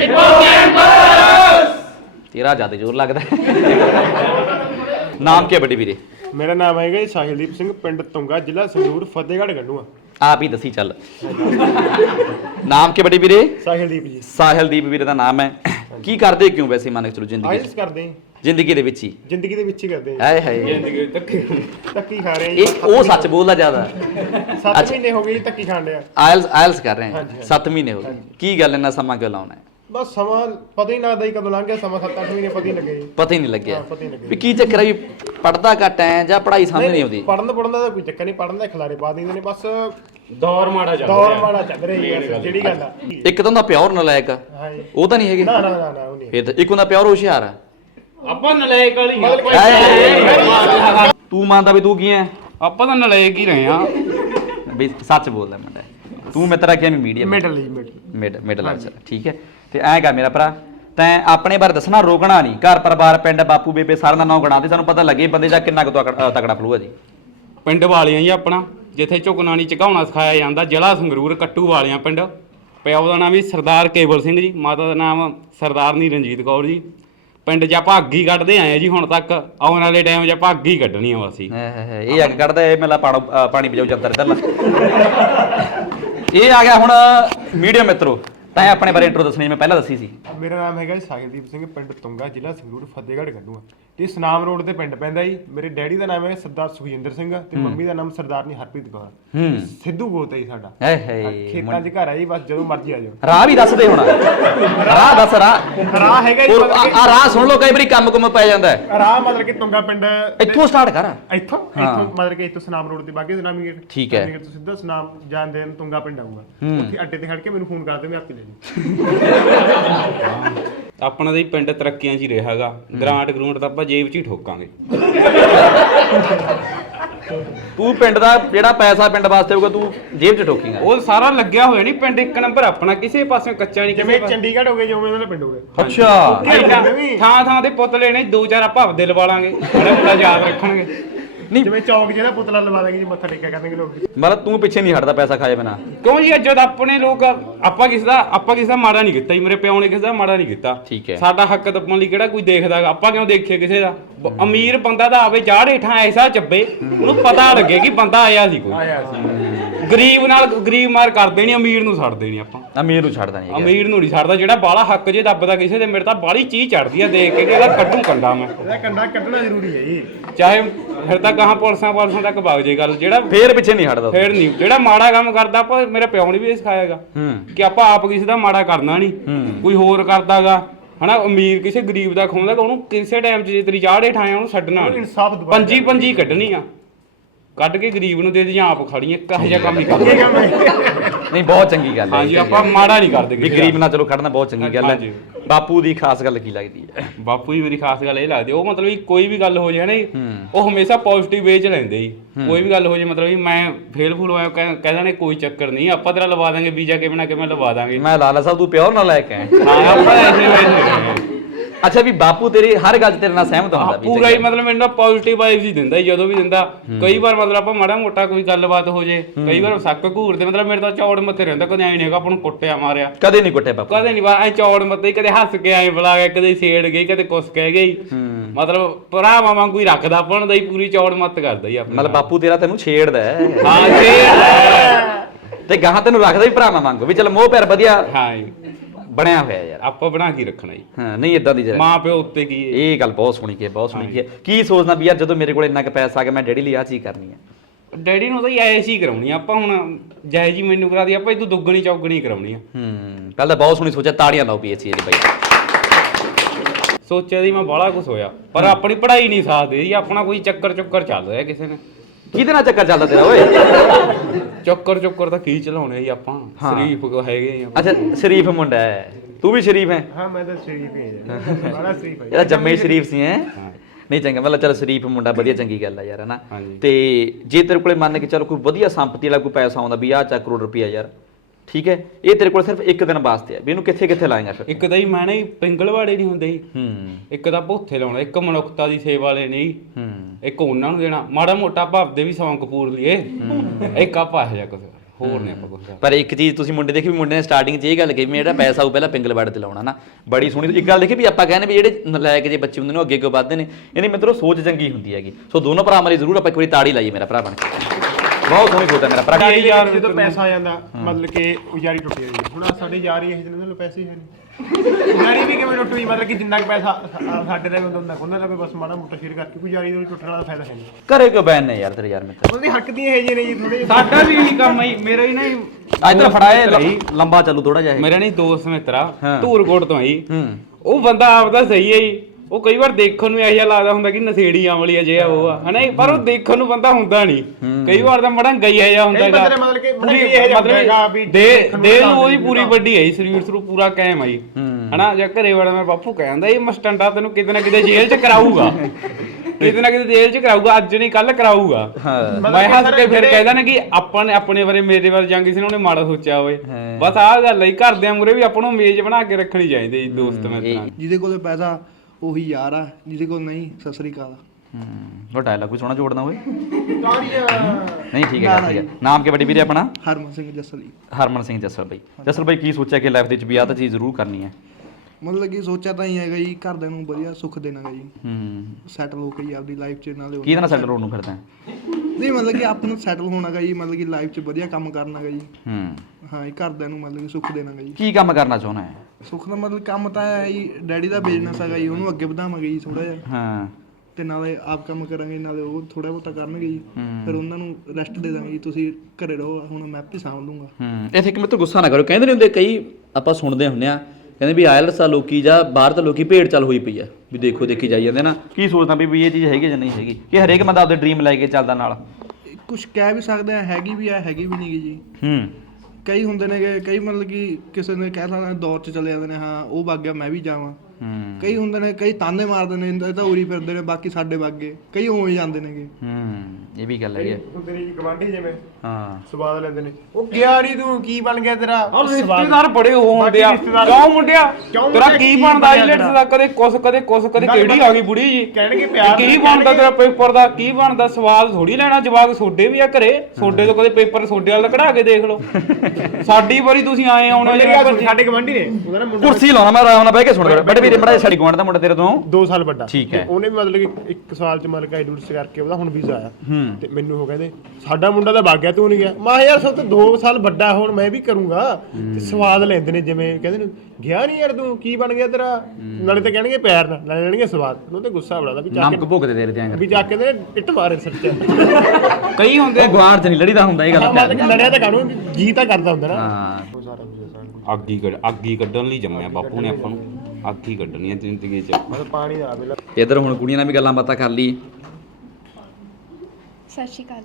S1: तेरा ज्यादा जोर लगता है। नाम क्या बड़ी वीरे?
S3: मेरा नाम है जी ਸਾਹਿਲਦੀਪ ਸਿੰਘ, ਪਿੰਡ ਤੁੰਗਾ, ਜ਼ਿਲ੍ਹਾ ਸੰਗਰੂਰ, ਫਤਿਹਗੜ੍ਹ ਗੰਡੂਆ।
S1: आप ही दसी चल। नाम के बड़ी वीरे?
S3: ਸਾਹਿਲਦੀਪ ਜੀ।
S1: ਸਾਹਿਲਦੀਪ ਵੀਰੇ ਦਾ ਨਾਮ ਹੈ। ਕੀ ਕਰਦੇ ਕਿਉਂ ਵੈਸੇ ਮੰਨ ਕੇ ਚਲੋ ਜ਼ਿੰਦਗੀ
S3: ਆਇਲਸ ਕਰਦੇ ਹਾਂ।
S1: ਜ਼ਿੰਦਗੀ ਦੇ ਵਿੱਚ ਹੀ?
S3: ਜ਼ਿੰਦਗੀ ਦੇ ਵਿੱਚ ਹੀ ਕਰਦੇ ਹਾਂ।
S1: ਹਾਏ ਹਾਏ
S3: ਜ਼ਿੰਦਗੀ ਧੱਕੇ ਧੱਕੀ ਖਾ ਰਹੇ ਹਾਂ।
S1: ਇਹ ਉਹ ਸੱਚ ਬੋਲਦਾ ਜ਼ਿਆਦਾ।
S3: ਸੱਤ ਮਹੀਨੇ ਹੋ ਗਏ ਜੀ ਧੱਕੀ ਖਾਣ ਡਿਆ।
S1: ਆਇਲਸ ਆਇਲਸ ਕਰ ਰਹੇ ਹਾਂ ਸੱਤ ਮਹੀਨੇ ਹੋ ਗਏ। ਕੀ ਗੱਲ ਇੰਨਾ ਸਮਾਂ ਕਿਉਂ ਲਾਉਣਾ ਹੈ?
S3: ਬਸ ਸਮਾਂ ਪਤਾ ਹੀ ਨਾ ਲੱਗਦਾ ਜੀ ਕਦੋਂ ਲੰਘ ਗਿਆ ਸਮਾਂ। ਸੱਤ ਅੱਠ ਮਹੀਨੇ ਪਤਾ ਹੀ ਲੱਗੇ ਜੀ।
S1: ਪਤਾ ਹੀ ਨਹੀਂ ਲੱਗਿਆ
S3: ਪਤਾ ਹੀ ਨਹੀਂ ਲੱਗਿਆ
S1: ਵੀ ਕੀ ਚੱਕਰ ਹੈ, ਵੀ ਪੜਦਾ ਘੱਟ ਹੈ ਜਾਂ ਪੜ੍ਹਾਈ ਸਮਝ ਨਹੀਂ ਆਉਂਦੀ?
S3: ਪੜਨ ਪੜਨ ਦਾ ਕੋਈ ਚੱਕਰ ਨਹੀਂ, ਪੜਨ ਦਾ ਖਿਲਾਰੇ ਪਾ ਦਿੰਦੇ ਨੇ ਬਸ।
S4: ਦੌਰ ਮਾੜਾ ਚੱਲ
S3: ਦੌਰ ਮਾੜਾ ਚੱਲ ਰਿਹਾ ਜੀ, ਜਿਹੜੀ ਗੱਲ ਆ।
S1: ਇੱਕ ਤਾਂ ਹੁੰਦਾ ਪਿਓਰ ਨਲਾਇਕ,
S3: ਹਾਂ ਜੀ।
S1: ਉਹ ਤਾਂ ਨਹੀਂ ਹੈਗੇ?
S3: ਨਾ ਨਾ ਨਾ ਨਾ ਉਹ ਨਹੀਂ।
S1: ਫਿਰ ਇੱਕ ਹੁੰਦਾ ਪਿਓਰ ਹੁਸ਼ਿਆਰ ਆ।
S4: ਆਪਾਂ ਨਲਾਇਕ ਵਾਲੀ
S1: ਹਾਏ ਤੂੰ ਮੰਨਦਾ ਵੀ ਤੂੰ ਕੀ ਹੈ?
S4: ਆਪਾਂ ਤਾਂ ਨਲਾਇਕ ਹੀ ਰਹੇ ਆ
S1: ਵੀ ਸੱਚ ਬੋਲਦਾ ਮੁੰਡਾ ਤੂੰ। ਮੈਂ ਤੇਰਾ ਕਿਹਾ ਮੀਡੀਆ
S3: ਮਿਡਲ ਹੀ ਮਿਡਲ
S1: ਮਿਡ ਮਿਡਲ ਅੱਛਾ ਠੀਕ ਹੈ। ਤੇ ਐਂ ਕਰ ਮੇਰਾ ਭਰਾ, ਤੈਂ ਆਪਣੇ ਬਾਰੇ ਦੱਸਣਾ, ਰੋਕਣਾ ਨਹੀਂ। ਘਰ ਪਰਿਵਾਰ ਪਿੰਡ ਬਾਪੂ ਬੇਬੇ ਸਾਰਿਆਂ ਦਾ ਨਾਂ ਗਣਾ ਦੇ, ਸਾਨੂੰ ਪਤਾ ਲੱਗੇ ਬੰਦੇ ਦਾ ਕਿੰਨਾ ਕੁ ਤਕੜਾ ਫਲੂ ਹੈ ਜੀ।
S4: ਪਿੰਡ ਵਾਲੀਆਂ ਜੀ ਆਪਣਾ, ਜਿੱਥੇ ਝੁਕਣਾ ਨਹੀਂ ਝੁਕਾਉਣਾ ਸਿਖਾਇਆ ਜਾਂਦਾ। ਜ਼ਿਲ੍ਹਾ ਸੰਗਰੂਰ, ਕੱਟੂ ਵਾਲੀਆਂ ਪਿੰਡ। ਪਿਓ ਦਾ ਨਾਮ ਵੀ ਸਰਦਾਰ ਕੇਵਲ ਸਿੰਘ ਜੀ, ਮਾਤਾ ਦਾ ਨਾਮ ਸਰਦਾਰਨੀ ਰਣਜੀਤ ਕੌਰ ਜੀ। ਪਿੰਡ 'ਚ ਆਪਾਂ ਅੱਗ ਹੀ ਕੱਢਦੇ ਆਏ ਜੀ ਹੁਣ ਤੱਕ। ਆਉਣ ਵਾਲੇ ਟਾਈਮ 'ਚ ਆਪਾਂ ਅੱਗ ਹੀ ਕੱਢਣੀ ਆ ਅਸੀਂ।
S1: ਇਹ ਅੱਗ ਕੱਢਦਾ, ਇਹ ਮੇਲਾ ਪਾਣੀ ਵਜਾਓ ਜੰਤਰ ਇੱਧਰ ਲਾ। ਇਹ ਆ ਗਿਆ ਹੁਣ ਮੀਡੀਆ ਮਿੱਤਰੋ, ਤਾਂ ਆਪਣੇ ਬਾਰੇ ਇੰਟਰੋ ਦੱਸਣੀ ਮੈਂ ਪਹਿਲਾਂ ਦੱਸੀ ਸੀ।
S3: ਮੇਰਾ ਨਾਮ ਹੈਗਾ ਸਾਹਿਲਦੀਪ ਸਿੰਘ, ਪਿੰਡ ਤੁੰਗਾ, ਜ਼ਿਲ੍ਹਾ ਸੰਗਰੂਰ, ਫਤਿਹਗੜ੍ਹ ਗੰਡੂਆ। ਤੇ ਸੁਨਾਮ ਰੋਡ ਤੇ ਪਿੰਡ ਪੈਂਦਾ ਜੀ। ਮੇਰੇ ਡੈਡੀ ਦਾ ਨਾਮ ਹੈ ਸਰਦਾਰ ਸੁਖਜਿੰਦਰ ਸਿੰਘ ਤੇ ਮੰਮੀ ਦਾ ਨਾਮ ਸਰਦਾਰਨੀ ਹਰਪ੍ਰੀਤ ਕੌਰ। ਸਿੱਧੂ ਗੋਤ ਹੈ ਜੀ ਸਾਡਾ।
S1: ਹਾਏ ਹਾਏ
S3: ਖੇਤਾਂ 'ਚ ਘਰ ਹੈ ਜੀ, ਬਸ ਜਦੋਂ ਮਰਜ਼ੀ ਆ ਜਾਓ।
S1: ਰਾਹ ਵੀ ਦੱਸ ਦੇ ਹੁਣ। ਰਾਹ ਦੱਸ। ਰਾਹ
S3: ਰਾਹ ਹੈਗਾ ਜੀ,
S1: ਆ ਰਾਹ ਸੁਣ ਲਓ, ਕਈ ਵਾਰੀ ਕੰਮ ਕੁਮ ਪੈ ਜਾਂਦਾ ਹੈ।
S3: ਰਾਹ ਮਤਲਬ ਕਿ ਤੁੰਗਾ ਪਿੰਡ
S1: ਇੱਥੋਂ ਸਟਾਰਟ ਕਰ।
S3: ਇੱਥੋਂ ਇੱਥੋਂ ਮਤਲਬ ਕਿ ਇੱਥੋਂ ਸੁਨਾਮ ਰੋਡ ਤੇ ਬਾਗੇ ਸੁਨਾਮੀ ਗੇਟ।
S1: ਠੀਕ ਹੈ।
S3: ਤੋਂ ਸਿੱਧਾ ਸੁਨਾਮ ਜਾਂਦੇ ਨੂੰ ਤੁੰਗਾ ਪਿੰਡ ਆਊਗਾ। ਉੱਥੇ ਅੱਡੇ ਤੇ ਖੜ ਕੇ ਮੈਨੂੰ ਫੋਨ ਕਰਦੇ ਮੈਂ ਆਪੇ ਲੈ ਜੂ।
S4: ਆਪਣਾ ਤਾਂ ਹੀ ਪਿੰਡ ਤਰੱਕੀਆਂ 'ਚ ਹੀ ਰਿਹਾਗਾ। ਗਰਾਂਟ ਗਰੂੰਟ ਤਾਂ ਆਪਾਂ ਜੇਬ 'ਚ ਹੀ ਠੋਕਾਂਗੇ।
S1: ਤੂੰ ਪਿੰਡ ਦਾ ਜਿਹੜਾ ਪੈਸਾ ਪਿੰਡ ਵਾਸਤੇ ਹੋਊਗਾ ਤੂੰ ਜੇਬ 'ਚ ਠੋਕੇਂਗਾ।
S4: ਉਹ ਸਾਰਾ ਲੱਗਿਆ ਹੋਇਆ ਨਹੀਂ, ਪਿੰਡ ਇੱਕ ਨੰਬਰ ਆਪਣਾ, ਕਿਸੇ ਪਾਸੇ ਕੱਚਾ ਨਹੀਂ।
S3: ਜਿਵੇਂ ਚੰਡੀਗੜ੍ਹ ਹੋ ਗਏ ਜਿਵੇਂ ਉਹਨਾਂ ਦਾ ਪਿੰਡ ਹੋ ਗਿਆ।
S1: ਅੱਛਾ
S4: ਥਾਂ ਥਾਂ ਦੇ ਪੁਤਲੇ ਨੇ, ਦੋ ਚਾਰ ਆਪਾਂ ਆਪਦੇ ਲਵਾ ਲਾਂਗੇ, ਬੜਾ ਬੜਾ ਯਾਦ ਰੱਖਣਗੇ।
S1: ਨਹੀਂ
S3: ਜਿਵੇਂ ਚੌਕ ਜਿਹੜਾ ਪੁਤਲਾ ਲਵਾ ਦਾਂਗੇ ਜੀ, ਮੱਥਾ ਟੇਕਿਆ ਕਰਨਗੇ ਲੋਕ।
S1: ਮਤਲਬ ਤੂੰ ਪਿੱਛੇ ਨਹੀਂ ਹਟਦਾ ਪੈਸਾ ਖਾਏ ਬਿਨਾ।
S4: ਕਿਉਂ ਜੀ, ਜਦ ਆਪਣੇ ਲੋਕ, ਆਪਾਂ ਕਿਸੇ ਦਾ ਆਪਾਂ ਕਿਸੇ ਦਾ ਮਾੜਾ ਨਹੀਂ ਕੀਤਾ ਜੀ, ਮੇਰੇ ਪਿਓ ਨੇ ਕਿਸੇ ਦਾ ਮਾੜਾ ਨਹੀਂ ਕੀਤਾ।
S1: ਠੀਕ ਹੈ।
S4: ਸਾਡਾ ਹੱਕ ਦੱਪਣ ਲਈ ਕਿਹੜਾ ਕੋਈ ਦੇਖਦਾ, ਆਪਾਂ ਕਿਉਂ ਦੇਖੀਏ ਕਿਸੇ ਦਾ। ਅਮੀਰ ਬੰਦਾ ਤਾਂ ਆਵੇ ਚਾੜ ਹੇਠਾਂ ਐਸਾ ਚੱਬੇ, ਉਹਨੂੰ ਪਤਾ ਲੱਗੇ ਕਿ ਬੰਦਾ ਆਇਆ ਸੀ ਕੋਈ।
S3: ਆਇਆ ਸੀ
S4: ਗਰੀਬ ਨਾਲ ਗਰੀਬ ਮਾਰ ਕਰਦੇ ਨਹੀਂ, ਅਮੀਰ ਨੂੰ ਛੱਡਦੇ ਨਹੀਂ ਆਪਾਂ।
S1: ਅਮੀਰ ਨੂੰ ਛੱਡਦਾ ਨਹੀਂ।
S4: ਅਮੀਰ ਨੂੰ ਨਹੀਂ ਛੱਡਦਾ, ਜਿਹੜਾ ਬਾਲਾ ਹੱਕ ਜੇ ਦੱਬਦਾ ਕਿਸੇ ਦੇ, ਮੇਰੇ ਤਾਂ ਬਾਲੀ ਚੀਜ਼ ਚੜਦੀ ਆ ਦੇਖ ਕੇ ਕਿ ਇਹਦਾ ਕੱਢੂ ਕੰਡਾ ਮੈਂ।
S3: ਇਹਦਾ ਕੰਡਾ ਕੱਢਣਾ ਜ਼ਰੂਰੀ ਹੈ ਜੀ,
S4: ਚਾਹੇ ਫਿਰ ਤਾਂ ਗਾਹਾਂ ਪੁਲਿਸਾਂ ਪੁਲਿਸਾਂ ਤੱਕ ਵਗ ਜੇ ਗੱਲ। ਜਿਹੜਾ
S1: ਫੇਰ ਪਿੱਛੇ ਨਹੀਂ ਹਟਦਾ।
S4: ਫੇਰ ਨਹੀਂ, ਜਿਹੜਾ ਮਾੜਾ ਕੰਮ ਕਰਦਾ, ਆਪਾਂ ਮੇਰੇ ਪਿਓ ਨੇ ਵੀ ਇਹ ਸਿਖਾਇਆਗਾ ਕਿ ਆਪਾਂ ਆਪ ਕਿਸੇ ਦਾ ਮਾੜਾ ਕਰਨਾ ਨਹੀਂ, ਕੋਈ ਹੋਰ ਕਰਦਾਗਾ ਹਨਾ, ਅਮੀਰ ਕਿਸੇ ਗਰੀਬ ਦਾ ਖੋਂਦਾ, ਉਹਨੂੰ ਕਿਸੇ ਟਾਈਮ 'ਚ ਜੇ ਤੇਰੀ ਚਾੜ ਹੇਠਾਂ ਆਇਆ ਉਹਨੂੰ ਛੱਡਣਾ ਨਹੀਂ,
S3: ਇਨਸਾਫ ਦਵਾ
S4: ਪੰਜੀ ਪੰਜੀ ਕੱਢਣੀ ਆ, ਕੱਢ ਕੇ ਗਰੀਬ ਨੂੰ ਦੇ ਦੇ ਜਾਂ ਆਪ ਖੜੀਆਂ। ਇਹੋ ਜਿਹਾ ਕੰਮ ਨਹੀਂ ਕਰਦੇ।
S1: ਨਹੀਂ ਬਹੁਤ ਚੰਗੀ ਗੱਲ ਹੈ।
S4: ਹਾਂਜੀ, ਆਪਾਂ ਮਾੜਾ ਨਹੀਂ ਕਰਦੇ
S1: ਵੀ ਗਰੀਬ ਨਾਲ ਚਲੋ ਖੜਨਾ ਬਹੁਤ ਚੰਗੀ ਗੱਲ ਹੈ।
S4: ਹਾਂਜੀ।
S1: ਬਾਪੂ ਦੀ ਖਾਸ ਗੱਲ ਕੀ ਲੱਗਦੀ ਹੈ?
S4: ਬਾਪੂ ਜੀ ਮੇਰੀ ਖਾਸ ਗੱਲ ਇਹ ਲੱਗਦੀ, ਉਹ ਮਤਲਬ ਵੀ ਕੋਈ ਵੀ ਗੱਲ ਹੋ ਜਾਏ ਨਾ ਜੀ, ਉਹ ਹਮੇਸ਼ਾ ਪੋਜ਼ਿਟਿਵ ਵੇ 'ਚ ਲੈਂਦੇ ਜੀ। ਕੋਈ ਵੀ ਗੱਲ ਹੋ ਜਾਏ, ਮਤਲਬ ਵੀ ਮੈਂ ਫੇਲ ਫੂਲ ਹੋਇਆ, ਕਹਿੰਦਾ ਨੇ ਕੋਈ ਚੱਕਰ ਨਹੀਂ, ਆਪਾਂ ਤੇਰਾ ਲਵਾ ਦਾਂਗੇ ਵੀਜ਼ਾ, ਕਿਵੇਂ ਨਾ ਕਿਵੇਂ ਲਵਾ ਦਾਂਗੇ।
S1: ਮੈਂ ਲਾਲਾ ਸਾਹਿਬ ਤੂੰ ਪਿਓਰ ਨਾਲ ਲੈ ਕੇ ਆਇਆ।
S4: ਹਾਂ, ਆਪਾਂ ਐਸੇ ਵੈਸੇ
S1: ਅੱਛਾ ਵੀ ਬਾਪੂ ਤੇਰੀ ਹਰ ਗੱਲ 'ਚ ਤੇਰੇ ਨਾਲ ਸਹਿਮਤ ਹੁੰਦਾ ਵੀ
S4: ਪੂਰਾ ਹੀ, ਮਤਲਬ ਮੈਨੂੰ ਪੋਜ਼ਿਟਿਵ ਵਾਈਬਸ ਹੀ ਦਿੰਦਾ ਜਦੋਂ ਵੀ ਦਿੰਦਾ। ਕਈ ਵਾਰ ਮਤਲਬ ਆਪਾਂ ਮਾੜਾ ਮੋਟਾ ਕੋਈ ਗੱਲਬਾਤ ਹੋ ਜੇ, ਕਈ ਵਾਰ ਸੱਕ ਘੂਰਦੇ, ਮਤਲਬ ਮੇਰੇ ਤਾਂ ਚੌੜ ਮੱਥੇ ਰਹਿੰਦਾ, ਕਦੇ ਐ ਨਹੀਂ ਹੈਗਾ ਆਪਾਂ ਨੂੰ ਕੁੱਟਿਆ ਮਾਰਿਆ,
S1: ਕਦੇ ਨਹੀਂ ਕੁੱਟਿਆ ਬਾਪੂ।
S4: ਕਦੇ ਨਹੀਂ ਵਾ ਐ ਚੌੜ ਮੱਥੇ, ਕਦੇ ਹੱਸ ਕੇ ਐ ਬੁਲਾ ਗਿਆ, ਕਦੇ ਛੇੜ ਗਈ, ਕਦੇ ਕੁਛ ਕਹਿ ਗਈ। ਮਤਲਬ ਭਰਾਵਾਂ ਵਾਂਗੂ ਹੀ ਰੱਖਦਾ ਆਪਾਂ ਨੂੰ, ਦਾ ਹੀ ਪੂਰੀ ਚੌੜ ਮੱਤ ਕਰਦਾ ਹੀ ਆਪਣਾ।
S1: ਮਤਲਬ ਬਾਪੂ ਤੇਰਾ ਤੈਨੂੰ ਛੇੜਦਾ ਹੈ।
S4: ਹਾਂ ਛੇੜ
S1: ਤੇ ਗਾਹਾਂ ਤੈਨੂੰ ਰੱਖਦਾ ਵੀ ਭਰਾਵਾਂ ਵਾਂਗੂ, ਵੀ ਚਲ ਮੋਹ ਪਿਆਰ ਵਧੀਆ
S4: ਹਾਂ ਜੀ,
S1: ਬਣਿਆ ਹੋਇਆ ਯਾਰ।
S4: ਆਪਾਂ ਬਣਾ ਕੇ ਰੱਖਣਾ ਜੀ।
S1: ਹਾਂ ਨਹੀਂ ਇਦਾਂ ਦੀ ਜਰਾ
S4: ਮਾਂ ਪਿਓ ਉੱਤੇ ਕੀ ਹੈ।
S1: ਇਹ ਗੱਲ ਬਹੁਤ ਸੁਣੀ ਕੇ ਬਹੁਤ ਸੁਣੀ ਕੇ ਕੀ ਸੋਚਦਾ ਵੀ ਯਾਰ ਜਦੋਂ ਮੇਰੇ ਕੋਲ ਇੰਨਾ ਕੁ ਪੈਸਾ ਆ ਗਿਆ ਮੈਂ ਡੈਡੀ ਲਈ ਆਹ ਚੀਜ਼ ਕਰਨੀ ਹੈ।
S4: ਡੈਡੀ ਨੂੰ ਤਾਂ ਐਸ਼ ਹੀ ਕਰਾਉਣੀ ਆ ਆਪਾਂ, ਹੁਣ ਜੈ ਜੀ ਮੈਨੂੰ ਕਰਾ ਦੀ, ਆਪਾਂ ਇਹ ਤੋਂ ਦੁੱਗਣੀ ਚੌਗਣੀ ਕਰਾਉਣੀ ਆ।
S1: ਹੂੰ ਕੱਲ ਤਾਂ ਬਹੁਤ ਸੋਹਣੀ ਸੋਚਿਆ, ਤਾੜੀਆਂ ਲਾਓ ਪੀਐਸਸੀ ਦੀ ਬਾਈ।
S4: ਸੋਚਿਆ ਦੀ ਮੈਂ ਬਾਹਲਾ ਕੁਛ ਹੋਇਆ, ਪਰ ਆਪਣੀ ਪੜ੍ਹਾਈ ਨਹੀਂ ਸਾਥ ਦੇ ਰਹੀ, ਆਪਣਾ ਕੋਈ ਚੱਕਰ ਚੁੱਕਰ ਚੱਲ ਰਿਹਾ ਕਿਸੇ ਨੇ।
S1: ਕਿਹਦੇ ਨਾਲ ਚੱਕਰ ਚੱਲਦਾ ਤੇਰਾ ਓਏ?
S4: ਚੱਕਰ ਚੁੱਕਰ ਤਾਂ ਕੀ ਚਲਾਉਣੇ ਜੀ ਆਪਾਂ, ਸ਼ਰੀਫ ਹੈਗੇ ਆ।
S1: ਅੱਛਾ ਸ਼ਰੀਫ ਮੁੰਡਾ ਹੈ, ਤੂੰ ਵੀ ਸ਼ਰੀਫ ਹੈ?
S3: ਹਾਂ ਮੈਂ ਤਾਂ ਸ਼ਰੀਫ ਹੀ ਹਾਂ, ਬੜਾ ਸ਼ਰੀਫ ਹੈ
S1: ਇਹਦਾ ਜੰਮੇ ਹੀ ਸ਼ਰੀਫ ਸੀ ਹੈ। ਨਹੀਂ ਚੰਗਾ, ਮਤਲਬ ਚਲ ਸ਼ਰੀਫ ਮੁੰਡਾ ਵਧੀਆ ਚੰਗੀ ਗੱਲ ਆ ਯਾਰ ਹਨਾ। ਤੇ ਜੇ ਤੇਰੇ ਕੋਲੇ ਮੰਨ ਕੇ ਚਲ ਕੋਈ ਵਧੀਆ ਸੰਪਤੀ ਵਾਲਾ ਕੋਈ ਪੈਸਾ ਆਉਂਦਾ ਵੀ ਆਹ ਚਾ ਕਰੋੜ ਰੁਪਇਆ ਯਾਰ, ਠੀਕ ਹੈ, ਇਹ ਤੇਰੇ ਕੋਲ ਸਿਰਫ ਇੱਕ ਦਿਨ ਵਾਸਤੇ ਆ, ਵੀ ਇਹਨੂੰ ਕਿੱਥੇ ਕਿੱਥੇ ਲਾਏਗਾ ਫਿਰ?
S4: ਇੱਕ ਤਾਂ ਹੀ ਮੈਂ ਨਾ ਪਿੰਗਲਵਾੜੇ ਨਹੀਂ ਹੁੰਦੇ ਜੀ,
S1: ਹੂੰ
S4: ਇੱਕ ਤਾਂ ਭੁੱਥੇ ਲਾਉਣਾ, ਇੱਕ ਮਨੁੱਖਤਾ ਦੀ ਸੇਵਾ ਵਾਲੇ ਨਹੀਂ,
S1: ਹੂੰ
S4: ਇੱਕ ਉਹਨਾਂ ਨੂੰ ਦੇਣਾ, ਮਾੜਾ ਮੋਟਾ ਭਾਵਦੇ ਵੀ ਸੌਂਕ ਪੂਰ ਲਈਏ, ਇੱਕ ਆਪਾਂ ਇਹੋ ਜਿਹਾ ਕੁਝ ਹੋਰ ਨਹੀਂ ਆਪਾਂ ਕੁਝ।
S1: ਪਰ ਇੱਕ ਚੀਜ਼ ਤੁਸੀਂ ਮੁੰਡੇ ਦੇਖੀ ਵੀ ਮੁੰਡੇ ਨੇ ਸਟਾਰਟਿੰਗ 'ਚ ਇਹ ਗੱਲ ਕਹੀ ਵੀ ਜਿਹੜਾ ਪੈਸਾ ਆਊ ਪਹਿਲਾਂ ਪਿੰਗਲਵਾੜੇ ਤੇ ਲਾਉਣਾ ਨਾ, ਬੜੀ ਸੋਹਣੀ ਇੱਕ ਗੱਲ ਦੇਖੀ ਵੀ ਆਪਾਂ ਕਹਿੰਦੇ ਵੀ ਜਿਹੜੇ ਨਲਾਇਕ ਜੇ ਬੱਚੇ ਹੁੰਦੇ ਨੇ ਉਹ ਅੱਗੇ ਅੱਗੇ ਵੱਧਦੇ ਨੇ, ਇਹਦੀ ਮਿੱਤਰੋ ਸੋਚ ਚੰਗੀ ਹੁੰਦੀ ਹੈਗੀ। ਸੋ ਦੋਨੋਂ ਭਰਾਵਾਂ ਲਈ ਜ਼ਰੂਰ ਆਪਾਂ ਇੱਕ ਵਾਰੀ ਤਾੜੀ ਲਾਈਏ ਮੇਰਾ ਭਰਾ ਬਣ ਕੇ, ਬਹੁਤ ਸੋਹਣੀ ਸੋਚ ਹੈ ਮੇਰਾ ਭਰਾ।
S3: ਯਾਰ ਜਦੋਂ ਪੈਸਾ ਆ ਜਾਂਦਾ ਮਤਲਬ ਕਿ ਉਹ ਯਾਰੀ ਟੁੱਟ ਜਾਂਦੀ। ਹੁਣ ਸਾਡੇ ਯਾਰ ਹੀ ਇਹ ਜਿਹਨਾਂ ਕੋਲ ਪੈਸੇ ਹੈ ਨਹੀਂ, ਯਾਰੀ ਵੀ ਕਿਵੇਂ ਟੁੱਟੂਈ? ਮਤਲਬ ਕਿ ਜਿੰਨਾ ਕੁ ਪੈਸਾ ਸਾਡੇ ਦਾ ਹੁੰਦਾ ਹੁੰਦਾ ਉਹਨਾਂ ਦਾ ਵੀ ਬਸ ਮਾੜਾ ਮੋਟਾ ਸ਼ੇਅਰ ਕਰਕੇ ਕੋਈ ਯਾਰੀ ਦੇ ਟੁੱਟਣ ਵਾਲਾ ਫਾਇਦਾ ਹੈ ਨਹੀਂ।
S1: ਘਰੇ ਕਿਉਂ ਬੈਨ ਨੇ ਯਾਰ ਤੇਰੇ ਯਾਰ ਮਿੱਤਰ?
S3: ਉਹਦੇ ਹੱਕ ਦੀਆਂ ਇਹ ਜਿਹੇ ਨੇ ਜੀ ਥੋੜੇ।
S4: ਸਾਡਾ ਵੀ ਇਹੀ ਕੰਮ ਹੈ ਜੀ, ਮੇਰਾ ਹੀ ਨਾ
S1: ਇੱਧਰ ਫੜਾਏ ਲੰਬਾ ਚੱਲੂ ਥੋੜਾ ਜਿਹਾ।
S4: ਮੇਰਾ ਨਹੀਂ ਦੋਸਤ ਮਿੱਤਰਾ ਧੂਰਕੋਟ ਤੋਂ ਆਈ,
S1: ਹੂੰ
S4: ਉਹ ਬੰਦਾ ਆਪਦਾ ਸਹੀ ਹੈ ਜੀ, ਉਹ ਕਈ ਵਾਰ ਦੇਖਣ ਨੂੰ ਇਹੋ ਜਿਹਾ ਲੱਗਦਾ ਹੁੰਦਾ ਕਿ ਨਸ਼ੇੜੀ ਆਮਲੀ ਆ ਜਿਹਾ ਉਹ ਆ ਹਨਾ, ਪਰ ਉਹ ਦੇਖਣ ਨੂੰ ਬੰਦਾ ਹੁੰਦਾ ਨਹੀਂ, ਕਈ ਵਾਰ ਤਾਂ ਮੜਾ ਗਈ ਜਿਹਾ ਹੁੰਦਾ ਹੈਗਾ,
S3: ਮਤਲਬ ਕਿ
S4: ਮਤਲਬ ਦੇ ਦੇ ਨੂੰ ਉਹਦੀ ਪੂਰੀ ਵੱਡੀ ਹੈ ਸਰੀਰ ਸਰੂ ਪੂਰਾ ਕਾਇਮ ਆਈ ਹਨਾ। ਜਾਂ ਘਰੇ ਵਾਲਾ ਮੈਂ ਬਾਪੂ ਕਹਿੰਦਾ ਇਹ ਮਸਟੰਡਾ ਤੈਨੂੰ ਕਿਤੇ ਨਾ ਕਿਤੇ ਜੇਲ੍ਹ 'ਚ ਕਰਾਊਗਾ, ਕਿਤੇ ਨਾ ਕਿਤੇ ਜੇਲ੍ਹ 'ਚ ਕਰਾਊਗਾ, ਅੱਜ ਨਹੀਂ ਕੱਲ ਕਰਾਊਗਾ। ਮੈਂ ਹੱਸ ਕੇ ਫਿਰ ਕਹਿੰਦਾ ਨਾ ਕਿ ਆਪਾਂ ਨੇ ਆਪਣੇ ਬਾਰੇ ਮੇਰੇ ਬਾਰੇ ਜਾਂ ਕਿਸੇ ਨੇ ਉਹਨੇ ਮਾੜਾ ਸੋਚਿਆ ਹੋਵੇ, ਬਸ ਆਹ ਗੱਲ ਹੈ। ਘਰਦਿਆਂ ਮੂਹਰੇ ਵੀ ਆਪਾਂ ਨੂੰ ਮੇਜ਼ ਬਣਾ ਕੇ ਰੱਖਣੀ ਚਾਹੀਦੀ ਜੀ ਦੋਸਤ ਮਿੱਤਰਾਂ।
S6: ਜਿਹਦੇ ਕੋਲ ਪੈਸਾ ਉਹੀ ਯਾਰ ਆ, ਜਿਹਦੇ ਕੋਲ ਨਹੀਂ ਸਤਿ ਸ੍ਰੀ ਅਕਾਲ।
S1: ਹੂੰ ਉਹ ਡਾਇਲੌਗ ਕੋਈ ਸੋਹਣਾ ਜੋੜਨਾ ਹੋਵੇ।
S3: ਤਾੜੀਆਂ
S1: ਨਹੀਂ ਠੀਕ ਹੈ ਠੀਕ ਹੈ। ਨਾਮ ਕੀ ਵੱਡੀ ਵੀਰੇ ਆਪਣਾ?
S6: ਹਰਮਨ ਸਿੰਘ ਜੱਸਲੀ।
S1: ਹਰਮਨ ਸਿੰਘ ਜੱਸਲ ਬਾਈ। ਜੱਸਲ ਬਾਈ ਕੀ ਸੋਚਿਆ ਕਿ ਲਾਈਫ ਦੇ ਵਿੱਚ ਵੀ ਆਹ ਤਾਂ ਚੀਜ਼ ਜ਼ਰੂਰ ਕਰਨੀ ਹੈ?
S6: ਮਤਲਬ ਕਿ ਸੋਚਿਆ ਤਾਂ ਹੀ ਹੈਗਾ ਜੀ, ਘਰਦਿਆਂ ਨੂੰ ਵਧੀਆ ਸੁੱਖ ਦੇਣਾਗਾ ਜੀ,
S1: ਹੂੰ
S6: ਸੈਟਲ ਹੋ ਕੇ ਜੀ ਆਪਦੀ ਲਾਈਫ 'ਚ ਨਾਲੇ।
S1: ਕਿਹਦੇ ਨਾਲ ਸੈਟਲ ਹੋਣ ਨੂੰ ਫਿਰਦਾ?
S6: ਨਹੀਂ ਮਤਲਬ ਕਿ ਆਪ ਨੂੰ ਸੈਟਲ ਹੋਣਾਗਾ ਜੀ, ਮਤਲਬ ਕਿ ਲਾਈਫ 'ਚ ਵਧੀਆ ਕੰਮ ਕਰਨਾਗਾ ਜੀ।
S1: ਹੂੰ
S6: ਹਾਂ ਜੀ, ਘਰਦਿਆਂ ਨੂੰ ਮਤਲਬ ਕਿ ਸੁੱਖ ਦੇਣਾਗਾ ਜੀ।
S1: ਕੀ ਕੰਮ ਕਰਨਾ ਚਾਹੁੰਦਾ ਹੈ?
S6: ਸੁੱਖ ਦਾ ਮਤਲਬ ਕੰਮ ਤਾਂ ਹੈ ਜੀ, ਡੈਡੀ ਦਾ ਬਿਜ਼ਨਸ ਹੈਗਾ ਜੀ, ਉਹਨੂੰ ਅੱਗੇ ਵਧਾਵਾਂਗੇ ਜੀ ਥੋੜਾ ਜਿਹਾ,
S1: ਹਾਂ
S6: ਤੇ ਨਾਲੇ ਆਪ ਕੰਮ ਕਰਾਂਗੇ, ਨਾਲੇ ਉਹ ਥੋੜਾ ਬਹੁਤਾ ਕਰਨਗੇ ਜੀ। ਫਿਰ ਉਹਨਾਂ ਨੂੰ ਰੈਸਟ ਦੇ ਦਾਂਗੇ ਜੀ, ਤੁਸੀਂ ਘਰੇ ਰਹੋ, ਹੁਣ ਮੈਂ ਆਪੇ ਸਾਂਭ ਲੂੰਗਾ।
S1: ਹੂੰ ਇੱਥੇ ਇੱਕ ਮਿੱਤਰ ਗੁੱਸਾ ਨਾ ਕਰੋ, ਕਹਿੰਦੇ ਨੇ ਹੁੰਦੇ ਕਈ ਆਪਾਂ ਸੁਣਦੇ ਹੁੰਦੇ ਆ, ਕਹਿੰਦੇ ਵੀ ਆਇਲਟਸ ਆ ਲੋਕੀ ਜਾਂ ਬਾਹਰ ਤਾਂ ਲੋਕੀ ਭੇਡ ਚੱਲ ਹੋਈ ਪਈ ਆ, ਵੀ ਦੇਖੋ ਦੇਖੀ ਜਾਈ ਜਾਂਦੇ ਨਾ। ਕੀ ਸੋਚਦਾ ਵੀ ਵੀ ਇਹ ਚੀਜ਼ ਹੈਗੀ ਜਾਂ ਨਹੀਂ ਹੈਗੀ, ਕਿ ਹਰੇਕ ਬੰਦਾ ਆਪਦੇ ਡ੍ਰੀਮ ਲੈ ਕੇ ਚੱਲਦਾ ਨਾਲ?
S6: ਕੁਝ ਕਹਿ ਵੀ ਸਕਦੇ ਆ, ਹੈਗੀ ਵੀ ਆ ਹੈਗੀ ਵੀ ਨਹੀਂ ਗੀ ਜੀ।
S1: ਹੂੰ
S6: ਕਈ ਹੁੰਦੇ ਨੇ ਕਿ ਕਈ ਮਤਲਬ ਕਿ ਕਿਸੇ ਨੇ ਕਹਿ ਸਕਦਾ ਦੌਰ 'ਚ ਚਲੇ ਜਾਂਦੇ ਨੇ, ਹਾਂ ਉਹ ਵਗ ਗਿਆ ਮੈਂ ਵੀ ਜਾਵਾਂ,
S1: ਹੂੰ
S6: ਕਈ ਹੁੰਦੇ ਨੇ ਕਈ ਤਾਨੇ ਮਾਰਦੇ ਨੇ ਇਹ ਤਾਂ ਉਰੀ ਫਿਰਦੇ ਨੇ ਬਾਕੀ ਸਾਡੇ ਵਾਗੇ ਕਈ ਉਵੇਂ ਜਾਂਦੇ ਨੇਗੇ।
S1: ਹੂੰ ਇਹ ਵੀ ਗੱਲ ਹੈਗੀ ਹੈ।
S3: ਹੁੰਦੇ ਨੇ ਗਵਾਂਢੀ ਜਿਵੇਂ
S1: ਹਾਂ
S3: ਸਵਾਦ ਲੈਂਦੇ ਨੇ ਉਹ ਗਿਆ ਨਹੀਂ ਤੂੰ ਕੀ ਬਣ ਗਿਆ ਤੇਰਾ
S4: ਔਰ ਰਿਸ਼ਤੇਦਾਰ ਬੜੇ ਹੋ ਹੁੰਦੇ ਆ ਕਿਉਂ ਮੁੰਡਿਆ ਤੇਰਾ ਕੀ ਬਣਦਾ ਆਈਲੈਟਸ ਦਾ ਕਦੇ ਕੁਛ ਕਦੇ ਕੁਛ ਕਦੇ ਕਿਹੜੀ ਆ ਗਈ ਬੁੜੀ ਜੀ
S3: ਕਹਿਣਗੇ ਪਿਆਰ
S4: ਕੀ ਬਣਦਾ ਤੇਰਾ ਪੇਪਰ ਦਾ ਕੀ ਬਣਦਾ ਸਵਾਦ ਥੋੜੀ ਲੈਣਾ ਜਵਾਬ ਸੋਡੇ ਵੀ ਆ ਘਰੇ ਸੋਡੇ ਤੋਂ ਕਦੇ ਪੇਪਰ ਸੋਡੇ ਵਾਲਾ ਕਢਾ ਕੇ ਦੇਖ ਲਓ ਸਾਡੀ ਵਾਰੀ ਤੁਸੀਂ ਆਏ ਆਉਣਾ
S3: ਸਾਡੇ ਗਵਾਂਢੀ ਨੇ ਉਹਦਾ ਨਾ ਮੁੰਡਾ
S1: ਕੁਰਸੀ ਲਾਉਣਾ ਮੈਂ ਆਰਾਮ ਨਾਲ ਬਹਿ ਕੇ ਸੁਣ ਰਿਹਾ ਬੜੇ ਵੀਰੇ ਮੜਾ ਸਾਡੀ ਗੁਆਂਢ ਦਾ ਮੁੰਡਾ ਤੇਰੇ ਤੋਂ
S3: ਦੋ ਸਾਲ ਵੱਡਾ
S1: ਠੀਕ ਹੈ।
S3: ਤੇ ਉਹਨੇ ਵੀ ਮਤਲਬ ਕਿ ਇੱਕ ਸਾਲ ਚ ਮਤਲਬ ਕਿ ਆਈਡੂਟਸ ਕਰਕੇ ਉਹਦਾ ਹੁਣ ਵੀਜ਼ਾ ਆਇਆ
S1: ਹੂੰ
S3: ਤੇ ਮੈਨੂੰ ਉਹ ਕਹਿੰਦੇ ਸਾਡਾ ਮੁੰਡਾ ਤਾਂ ਵਗ ਗਿਆ ਤੂੰ ਨਹੀਂ ਗਿਆ ਮੈਂ ਕਿਹਾ ਯਾਰ ਸਭ ਤੋਂ ਦੋ ਸਾਲ ਵੱਡਾ ਹੁਣ ਮੈਂ ਵੀ ਕਰੂੰਗਾ ਤੇ ਸਵਾਦ ਲੈਂਦੇ ਨੇ ਜਿਵੇਂ ਕਹਿੰਦੇ ਨੇ ਗਿਆ ਨਹੀਂ ਯਾਰ ਤੂੰ ਕੀ ਬਣ ਗਿਆ ਤੇਰਾ ਨਾਲੇ ਤਾਂ ਕਹਿਣਗੇ ਪਿਆਰ ਨਾਲ ਨਾਲੇ ਲੈਣਗੇ ਸਵਾਦ ਉਹਨੂੰ ਤੇ ਗੁੱਸਾ ਬੜਾਦਾ ਵੀ ਜਾ
S1: ਨਮਕ ਭੁਗਦੇ ਤੇਰੇ ਤੇ
S3: ਵੀ ਜਾ ਕੇ ਨੇ ਇੱਟ ਮਾਰੇ ਸਿਰ ਤੇ
S4: ਕਈ ਹੁੰਦੇ
S1: ਇਹ ਗੁਆਂਢ ਚ ਨਹੀਂ ਲੜੀਦਾ ਹੁੰਦਾ ਇਹ ਗੱਲ
S3: ਮਤਲਬ ਕਿ ਲੜਿਆ ਤਾਂ ਕਾਹਨੂੰ ਜੀ ਤਾਂ ਕਰਦਾ ਹੁੰਦਾ ਨਾ
S1: ਹਾਂ
S4: ਅੱਗ ਹੀ ਕੱਢ ਅੱਗ ਹੀ ਕੱਢਣ ਲਈ ਜੰਮਿਆ ਬਾਪੂ ਨੇ ਆਪਾਂ ਨੂੰ ਅੱਗ ਹੀ ਕੱਢਣੀ ਹੈ ਜ਼ਿੰਦਗੀ 'ਚ
S3: ਮਤਲਬ ਪਾਣੀ ਆ ਵੇਲਾ
S1: ਇੱਧਰ ਹੁਣ ਕੁੜੀਆਂ ਨਾਲ ਵੀ ਗੱਲਾਂ ਬਾਤਾਂ ਕਰ ਲਈ।
S2: ਸਤਿ ਸ਼੍ਰੀ ਅਕਾਲ।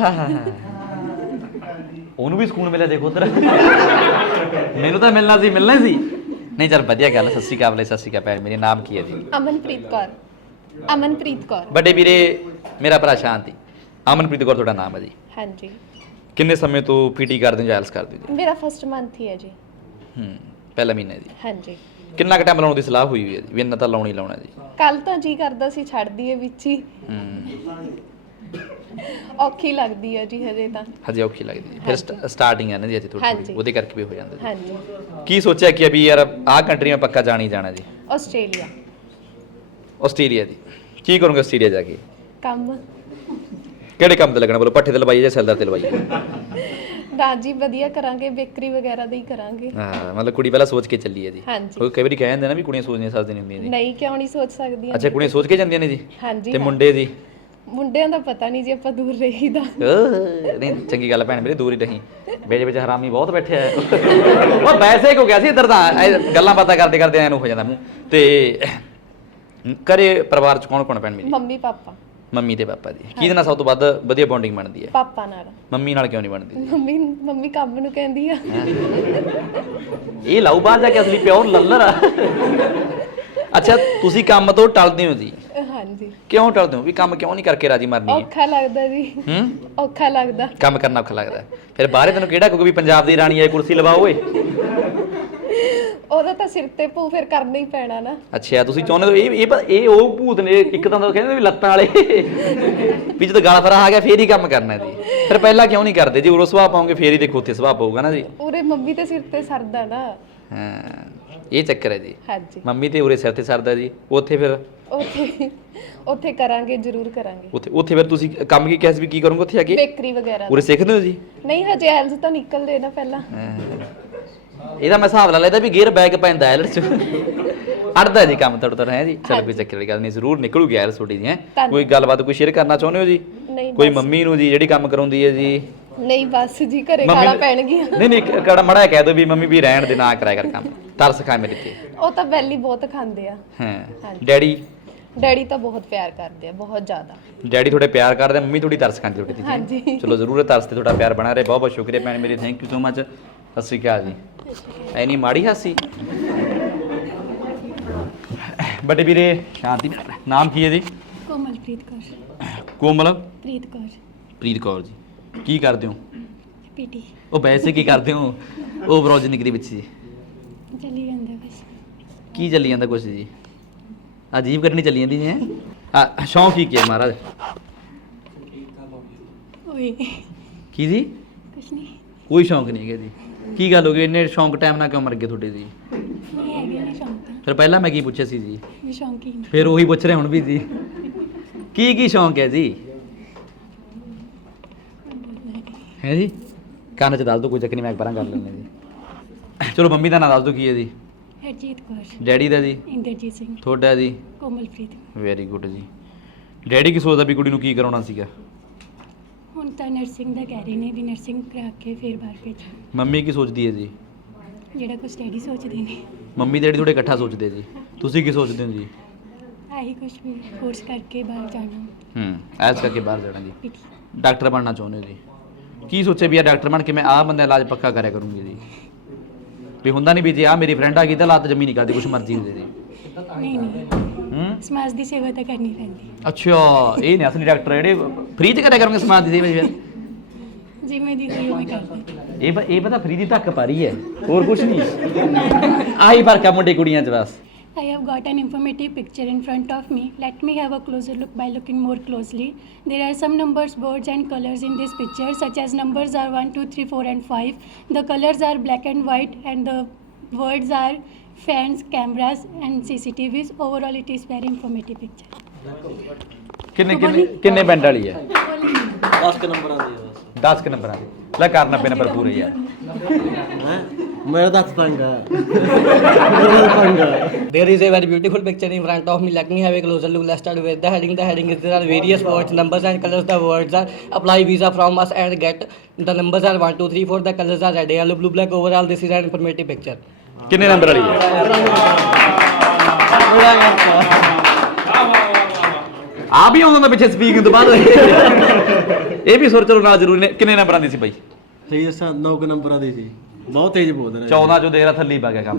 S1: ਉਹਨੂੰ ਵੀ ਸਕੂਨ ਮਿਲਿਆ ਦੇਖੋ ਉਧਰ ਮੈਨੂੰ ਤਾਂ ਮਿਲਣਾ ਸੀ ਮਿਲਣਾ ਸੀ ਨਹੀਂ ਚੱਲ ਵਧੀਆ ਗੱਲ ਸਤਿ ਸ਼੍ਰੀ ਅਕਾਲ ਸਤਿ ਸ਼੍ਰੀ ਅਕਾਲ ਭੈਣ ਮੇਰੇ ਨਾਮ ਕੀ ਹੈ ਜੀ?
S2: ਅਮਨਪ੍ਰੀਤ ਕੌਰ। ਅਮਨਪ੍ਰੀਤ ਕੌਰ।
S1: ਵੱਡੇ ਵੀਰੇ ਮੇਰਾ ਭਰਾ ਸ਼ਾਂਤੀ ਅਮਨਪ੍ਰੀਤ ਕੌਰ ਤੁਹਾਡਾ ਨਾਮ ਹੈ ਜੀ।
S2: ਹਾਂਜੀ।
S1: ਕਿੰਨੇ ਸਮੇਂ ਤੋਂ ਪੀਟੀ ਕਰਦੇ ਹੋ ਜਾਇਲਸ ਕਰਦੇ ਹੋ ਜੀ?
S2: ਮੇਰਾ ਫਸਟ ਮੰਥ ਹੀ ਹੈ ਜੀ।
S1: ਹੂੰ ਪਹਿਲਾ ਮਹੀਨਾ ਜੀ।
S2: ਹਾਂਜੀ।
S1: ਕਿੰਨਾ ਕੁ ਟਾਈਮ ਲਾਉਣ ਦੀ ਸਲਾਹ ਹੋਈ ਹੋਈ ਹੈ ਜੀ ਵੀ ਇੰਨਾ ਤਾਂ ਲਾਉਣੀ ਲਾਉਣਾ ਜੀ?
S2: ਕੱਲ ਤਾਂ ਜੀ ਕਰਦਾ ਸੀ ਛੱਡ ਦਈਏ ਵਿੱਚ ਹੀ।
S1: ਹੂੰ
S2: ਔਖੀ ਲੱਗਦੀ ਹੈ ਜੀ ਹਜੇ ਤਾਂ।
S1: ਹਜੇ ਔਖੀ ਲੱਗਦੀ ਹੈ ਫਿਰ ਸਟਾਰਟਿੰਗ ਹੈ ਨਾ ਜੀ ਅਜੇ ਥੋੜੀ
S2: ਹਾਂਜੀ।
S1: ਉਹਦੇ ਕਰਕੇ ਵੀ ਹੋ ਜਾਂਦਾ ਜੀ।
S2: ਹਾਂਜੀ।
S1: ਕੀ ਸੋਚਿਆ ਕਿ ਅਭੀ ਯਾਰ ਆਹ ਕੰਟਰੀ ਮੈਂ ਪੱਕਾ ਜਾਣੀ ਜਾਣਾ ਜੀ?
S2: ਆਸਟ੍ਰੇਲੀਆ।
S1: ਆਸਟ੍ਰੇਲੀਆ ਦੀ ਕੀ ਕਰੋਗੇ ਆਸਟ੍ਰੇਲੀਆ ਜਾ ਕੇ?
S2: ਕੰਮ।
S1: ਕਿਹੜੇ ਕੰਮ ਤੇ ਲੱਗਣਾ ਬੋਲੋ ਪੱਠੇ ਤੇ ਲਵਾਈਏ ਜਾਂ ਸੈਲਦਾਰ ਤੇ ਲਵਾਈਏ?
S2: ਰਾਜੀ ਵਧੀਆ ਕਰਾਂਗੇ ਬੇਕਰੀ ਵਗੈਰਾ ਦਾ ਹੀ ਕਰਾਂਗੇ।
S1: ਹਾਂ ਮਤਲਬ ਕੁੜੀ ਪਹਿਲਾਂ ਸੋਚ ਕੇ ਚੱਲੀ ਹੈ ਜੀ।
S2: ਹਾਂਜੀ।
S1: ਉਹ ਕਈ ਵਾਰੀ ਕਹਿ ਜਾਂਦੇ ਨਾ ਵੀ ਕੁੜੀਆਂ ਸੋਚਦੀਆਂ ਸੱਚਦੀਆਂ ਨਹੀਂ ਹੁੰਦੀਆਂ ਜੀ।
S2: ਨਹੀਂ ਕਿਉਂ ਨਹੀਂ ਸੋਚ ਸਕਦੀਆਂ।
S1: ਅੱਛਾ ਕੁੜੀਆਂ ਸੋਚ ਕੇ ਜਾਂਦੀਆਂ ਨੇ ਜੀ?
S2: ਹਾਂਜੀ।
S1: ਤੇ ਮੁੰਡੇ ਜੀ?
S2: ਮੁੰਡਿਆਂ ਦਾ ਪਤਾ ਨਹੀਂ ਜੀ ਆਪਾਂ ਦੂਰ ਰਹੀਦਾ।
S1: ਓਹ, ਨਹੀਂ ਚੰਗੀ ਗੱਲ ਭੈਣ ਮੇਰੇ ਦੂਰ ਹੀ ਰਹੀ ਵਿੱਚ ਵਿੱਚ ਹਰਾਮੀ ਬਹੁਤ ਬੈਠੇ ਆ ਉਹ ਵੈਸੇ ਹੋ ਗਿਆ ਸੀ ਇੱਧਰ ਤਾਂ ਇਹ ਗੱਲਾਂ ਬਾਤਾਂ ਕਰਦੇ ਕਰਦੇ ਐਨ ਹੋ ਜਾਂਦਾ ਮੂੰਹ ਤੇ ਘਰੇ ਪਰਿਵਾਰ ਚ ਕੌਣ ਕੌਣ ਭੈਣ ਮੇਰੀ?
S2: Mummy papa.
S1: ਮੰਮੀ ਤੇ ਪਾਪਾ ਜੀ। ਕਿਹਦੇ ਨਾਲ ਸਭ ਤੋਂ ਵੱਧ ਵਧੀਆ ਬੌਂਡਿੰਗ ਬਣਦੀ ਹੈ?
S2: ਪਾਪਾ ਨਾਲ।
S1: ਮੰਮੀ ਨਾਲ ਕਿਉਂ ਨਹੀਂ ਬਣਦੀ?
S2: ਮੰਮੀ ਮੰਮੀ ਕੰਮ ਨੂੰ ਕਹਿੰਦੀ ਆ।
S1: ਇਹ ਲਾਉ ਬਾਹਰ ਜਾ ਕੇ ਅਸਲੀ ਪਿਓਰ ਲੱਲਰ ਆ। ਅੱਛਾ ਤੁਸੀਂ ਕੰਮ ਤੋਂ ਟਲਦੇ ਹੋ ਜੀ?
S2: ਹਾਂਜੀ।
S1: ਕਿਉਂ ਟਲਦੇ ਹੋ ਵੀ ਕੰਮ ਕਿਉਂ ਨਹੀਂ ਕਰਕੇ ਰਾਜੀ ਮਰਨੀ ਹੈ?
S2: ਔਖਾ ਲੱਗਦਾ ਜੀ।
S1: ਹੂੰ
S2: ਔਖਾ ਲੱਗਦਾ।
S1: ਕੰਮ ਕਰਨਾ ਔਖਾ ਲੱਗਦਾ ਫਿਰ ਬਾਹਰੇ ਤੈਨੂੰ ਕਿਹੜਾ ਕਿਉਂਕਿ ਵੀ ਪੰਜਾਬ ਦੀ ਰਾਣੀ ਆਏ ਕੁਰਸੀ ਲਵਾਓ ਓਏ।
S2: ਉਹਦਾ ਤਾਂ ਸਿਰ ਤੇ ਭੂ ਫਿਰ ਕਰਨਾ ਹੀ ਪੈਣਾ ਨਾ।
S1: ਅੱਛਾ ਤੁਸੀਂ ਚਾਹੁੰਦੇ ਹੋ ਇਹ ਇਹ ਪ- ਇਹ ਉਹ ਭੂਤ ਨੇ ਇੱਕ ਤਾਂ ਕਹਿੰਦੇ ਵੀ ਲੱਤਾਂ ਵਾਲੇ ਵੀ ਜਦੋਂ ਗਾਲ ਫਰਾ ਆ ਗਿਆ ਫੇਰ ਹੀ ਕੰਮ ਕਰਨਾ ਜੀ ਫਿਰ ਪਹਿਲਾਂ ਕਿਉਂ ਨਹੀਂ ਕਰਦੇ ਜੀ ਉਰੋਂ ਸੁਭਾਅ ਪਾਉਂਗੇ ਫੇਰ ਹੀ ਦੇਖੋ ਉੱਥੇ ਸੁਭਾਅ ਪਊਗਾ ਨਾ ਜੀ।
S2: ਉਰੇ ਮੰਮੀ ਤੇ ਸਿਰ ਤੇ ਸਰਦਾ ਨਾ।
S1: ਹਾਂ ਇਹ ਚੱਕਰ ਹੈ ਜੀ।
S2: ਹਾਂਜੀ।
S1: ਮੰਮੀ ਤੇ ਉਰੇ ਸਿਰ ਤੇ ਸਰਦਾ ਜੀ ਉੱਥੇ ਫਿਰ
S2: ਉੱਥੇ ਉੱਥੇ ਕਰਾਂਗੇ ਜ਼ਰੂਰ ਕਰਾਂਗੇ।
S1: ਉੱਥੇ ਉੱਥੇ ਫਿਰ ਤੁਸੀਂ ਕੰਮ ਕੀ ਕਿਹਾ ਸੀ ਵੀ ਕੀ ਕਰੋਗੇ ਉੱਥੇ ਆ ਕੇ?
S2: ਬੇਕਰੀ ਵਗੈਰਾ
S1: ਉਰੇ ਸਿੱਖਦੇ ਹੋ ਜੀ?
S2: ਨਹੀਂ ਹਜੇ ਐਲਸ ਤਾਂ ਨਿਕਲਦੇ ਨਾ ਪਹਿਲਾਂ।
S1: ਇਹਦਾ ਮੈਂ ਹਿਸਾਬ ਲਾ ਲੈਦਾ ਵੀ ਗੇਅਰ ਬੈਗ ਪੈਂਦਾ ਐਲਰ ਚ ਅੜਦਾ ਜੀ ਕੰਮ ਤੁਹਾਡਾ ਹੈ ਜੀ। ਚਲ ਕੋਈ ਚੱਕਰ ਵਾਲੀ ਗੱਲ ਨਹੀਂ ਜ਼ਰੂਰ ਨਿਕਲੂਗੀ ਐਲਰ ਤੁਹਾਡੀ ਜੀ। ਹੈ ਕੋਈ ਗੱਲਬਾਤ ਕੋਈ ਸ਼ੇਅਰ ਕਰਨਾ ਚਾਹੁੰਦੇ ਹੋ ਜੀ?
S2: ਨਹੀਂ
S1: ਕੋਈ ਮੰਮੀ ਨੂੰ ਜੀ ਜਿਹੜੀ ਕੰਮ ਕਰਾਉਂਦੀ ਹੈ ਜੀ?
S2: ਨਹੀਂ ਬਸ ਜੀ ਘਰੇ ਖਾਣਾ ਪੈਣਗੀਆਂ।
S1: ਨਹੀਂ ਨਹੀਂ ਕੜਾ ਮੜਾ ਕਹਿ ਦੋ ਵੀ ਮੰਮੀ ਵੀ ਰਹਿਣ ਦੇ ਨਾ ਕਰਾਇਆ ਕਰ ਕੰਮ ਤਰਸ ਖਾ ਮੇਰੇ ਤੇ।
S2: ਉਹ ਤਾਂ ਬੈਲੀ ਬਹੁਤ ਖਾਂਦੇ ਆ।
S1: ਹਾਂ ਡੈਡੀ?
S2: ਡੈਡੀ ਤਾਂ ਬਹੁਤ ਪਿਆਰ ਕਰਦੇ ਆ ਬਹੁਤ ਜ਼ਿਆਦਾ।
S1: ਡੈਡੀ ਥੋੜੇ ਪਿਆਰ ਕਰਦੇ ਮੰਮੀ ਥੋੜੀ ਤਰਸ ਖਾਂਦੀ ਤੁਹਾਡੇ ਤੇ ਜੀ?
S2: ਹਾਂਜੀ।
S1: ਚਲੋ ਜ਼ਰੂਰ ਤਰਸ ਤੇ ਤੁਹਾਡਾ ਪਿਆਰ ਬਣਾ ਰਹੇ ਬਹੁਤ ਬਹੁਤ ਸ਼ੁਕਰੀਆ ਭੈਣ ਮੇਰੀ ਥੈਂਕ ਯੂ ਸੋ ਮਚ। ਸਤਿ ਸ਼੍ਰੀ ਅਕਾਲ ਜੀ। ਐਨੀ ਮਾੜੀ ਹਾਸੀ ਵੱਡੇ ਵੀਰੇ ਸ਼ਾਂਤੀ ਨਾਮ ਕੀ ਹੈ ਜੀ?
S2: ਕੋਮਲਪ੍ਰੀਤ ਕੌਰ।
S1: ਕੋਮਲ
S2: ਪ੍ਰੀਤ ਕੌਰ।
S1: ਪ੍ਰੀਤ ਕੌਰ ਜੀ ਕੀ ਕਰਦੇ ਹੋ?
S2: ਪੀਟੀ।
S1: ਉਹ ਵੈਸੇ ਕੀ ਕਰਦੇ ਹੋ ਉਹ ਬਰੋ ਜ਼ਿੰਦਗੀ ਦੇ ਵਿੱਚ ਜੀ?
S2: ਚੱਲੀ ਜਾਂਦਾ ਬਸ।
S1: ਕੀ ਚੱਲੀ ਜਾਂਦਾ ਕੁਛ ਜੀ? ਅਜੀਬ ਕਰਨੀ ਚੱਲੀ ਜਾਂਦੀ ਜੀ। ਆ ਸ਼ੌਂਕ ਕੀ ਹੈ ਮਹਾਰਾਜ?
S2: ਓਏ
S1: ਕੀ ਜੀ?
S2: ਕੁਛ ਨਹੀਂ।
S1: ਕੋਈ ਸ਼ੌਂਕ ਨਹੀਂ ਹੈਗਾ ਜੀ। ਕੀ ਗੱਲ ਹੋ ਗਈ ਇੰਨੇ ਸ਼ੌਂਕ ਟਾਈਮ ਨਾਲ ਕਿਉਂ ਮਰ ਗਏ ਤੁਹਾਡੇ ਜੀ?
S2: ਨਹੀਂ ਹੈਗੇ ਨਹੀਂ ਸ਼ੌਂਕ ਤਾਂ।
S1: ਫਿਰ ਪਹਿਲਾਂ ਮੈਂ ਕੀ ਪੁੱਛਿਆ ਸੀ ਜੀ?
S2: ਵੀ ਸ਼ੌਂਕ ਹੀ ਨਹੀਂ।
S1: ਫਿਰ ਉਹੀ ਪੁੱਛ ਰਹੇ ਹੁਣ ਵੀ ਜੀ ਕੀ ਕੀ ਸ਼ੌਂਕ ਹੈ ਜੀ? ਹੈ ਜੀ ਕੰਨ 'ਚ ਦੱਸ ਦਿਓ ਕੋਈ ਚੱਕਰ ਨਹੀਂ ਮੈਂ ਪਰਾਂ ਕਰ ਲੈਂਦਾ ਜੀ। ਚਲੋ ਮੰਮੀ ਦਾ ਨਾਂ ਦੱਸ ਦਿਓ ਕੀ ਹੈ ਜੀ?
S2: ਹਰਜੀਤ ਕੌਰ।
S1: ਡੈਡੀ ਦਾ ਜੀ?
S2: ਇੰਦਰਜੀਤ ਸਿੰਘ।
S1: ਤੁਹਾਡਾ ਜੀ?
S2: ਕੋਮਲਪ੍ਰੀਤ।
S1: ਵੈਰੀ ਗੁੱਡ ਜੀ। ਡੈਡੀ ਕੀ ਸੋਚਦਾ ਵੀ ਕੁੜੀ ਨੂੰ ਕੀ ਕਰਾਉਣਾ ਸੀਗਾ?
S2: ਹੁਣ ਤਾਂ ਨਰਸਿੰਗ ਦਾ ਕਹਿ ਰਹੇ ਨੇ ਵੀ ਨਰਸਿੰਗ ਕਰਾ ਕੇ ਫਿਰ ਬਾਹਰ ਭੇਜਾਂ।
S1: ਮੰਮੀ ਕੀ ਸੋਚਦੀ ਹੈ ਜੀ?
S2: ਜਿਹੜਾ ਕੁਛ ਡੈਡੀ ਸੋਚਦੇ ਨੇ।
S1: ਮੰਮੀ ਡੈਡੀ ਤੁਹਾਡੇ ਇਕੱਠਾ ਸੋਚਦੇ ਜੀ। ਤੁਸੀਂ ਕੀ ਸੋਚਦੇ ਹੋ ਜੀ?
S2: ਆਹੀ ਕੁਛ ਵੀ ਕੋਰਸ ਕਰਕੇ ਬਾਹਰ ਜਾਣਾ।
S1: ਹੂੰ ਐਸ ਕਰਕੇ ਬਾਹਰ ਜਾਣਾ ਜੀ।
S2: ਪੀਟੀ।
S1: ਡਾਕਟਰ ਬਣਨਾ ਚਾਹੁੰਦੇ ਹੋ ਜੀ? ਕੀ ਸੋਚਿਆ ਵੀ ਆ ਡਾਕਟਰ ਬਣ ਕੇ ਮੈਂ ਆਹ ਬੰਦਾ ਇਲਾਜ ਪੱਕਾ ਕਰਿਆ ਕਰੂੰਗੀ ਜੀ? ਵੀ ਹੁੰਦਾ ਨਹੀਂ ਵੀ ਜੇ ਆ ਮੇਰੀ ਫਰੈਂਡ ਆ ਗਈ ਤਾਂ ਲੱਤ ਜਮੀ ਨਹੀਂ ਕਰਦੀ ਕੁਛ ਮਰਜ਼ੀ ਹੁੰਦੀ ਜੀ।
S2: ਨਹੀਂ ਨਹੀਂ
S1: ਹੂੰ
S2: ਸਮਾਜ ਦੀ ਸੇਵਾ ਤਾਂ ਕਰਨੀ ਪੈਂਦੀ
S1: ਅੱਛਾ ਇਹ ਨੇ ਅਸਲੀ ਡਾਕਟਰ ਜਿਹੜੇ ਫ੍ਰੀ ਚ ਕਰਿਆ ਕਰੋਗੇ ਸਮਾਜ ਦੀ ਸੇਵਾ ਜੀ ਫਿਰ
S2: ਜਿਵੇਂ ਦੀ ਹੋਈ ਉਵੇਂ ਕਰਦੀ
S1: ਇਹ ਪ- ਇਹ ਪਤਾ ਫ੍ਰੀ ਦੀ ਧੱਕ ਪਾ ਰਹੀ ਹੈ ਹੋਰ ਕੁਝ ਨਹੀਂ ਆਹੀ ਫਰਕ ਆ ਮੁੰਡੇ ਕੁੜੀਆਂ ਚ ਬਸ
S2: I have got an informative picture in front of me. Let me have a closer look by looking more closely. There are some numbers, words and colors in this picture, such as numbers are one, two, three, four and five. The colors are black and white and the words are fans, cameras and C C T Vs. Overall it is very informative picture.
S1: ਕਿੰਨੇ ਕਿੰਨੇ ਕਿੰਨੇ band ਵਾਲੀ ਹੈ
S7: ਦਸ ਕ ਨੰਬਰਾਂ ਦੀ ਹੈ ਬਸ
S1: ਦਸ ਕਿ ਨੰਬਰਾਂ ਦੀ ਲੈ ਕਰ ਨੱਬੇ ਨੰਬਰ ਪੂਰੇ ਯਾਰ
S7: ਹੈ ਮੇਰਾ ਤਾਂ ਤੰਗ ਆ ਮੇਰਾ ਤੰਗ ਆ
S8: There is a very beautiful picture in front of me. Let me have a closer look. Let's start with the heading. The heading is there are various words, numbers and colors. The words are apply visa from us and get. The numbers are one, two, three, four. The colors are red, yellow, blue, black. Overall, this is an informative picture.
S1: ਕਿੰਨੇ number ਵਾਲੀ ਆ ਵੀ ਆਉਂਦਾ ਪਿੱਛੇ speaking ਤੋਂ ਬਾਅਦ ਇਹ ਵੀ ਸੁਰ ਚਲੋ ਨਾਲ ਜ਼ਰੂਰੀ ਨੇ ਕਿੰਨੇ ਨੰਬਰਾਂ ਦੀ ਸੀ ਬਾਈ
S7: ਸਹੀ ਦੱਸਾਂ ਨੌ ਕ ਨੰਬਰਾਂ ਦੀ ਸੀ ਬਹੁਤ ਤੇਜ਼ ਬੋਲਦੇ ਨੇ
S1: ਚੌਦਾਂ ਚੋਂ ਦੇਖ ਰਾ ਥੱਲੇ ਪਾ ਗਿਆ ਕੰਮ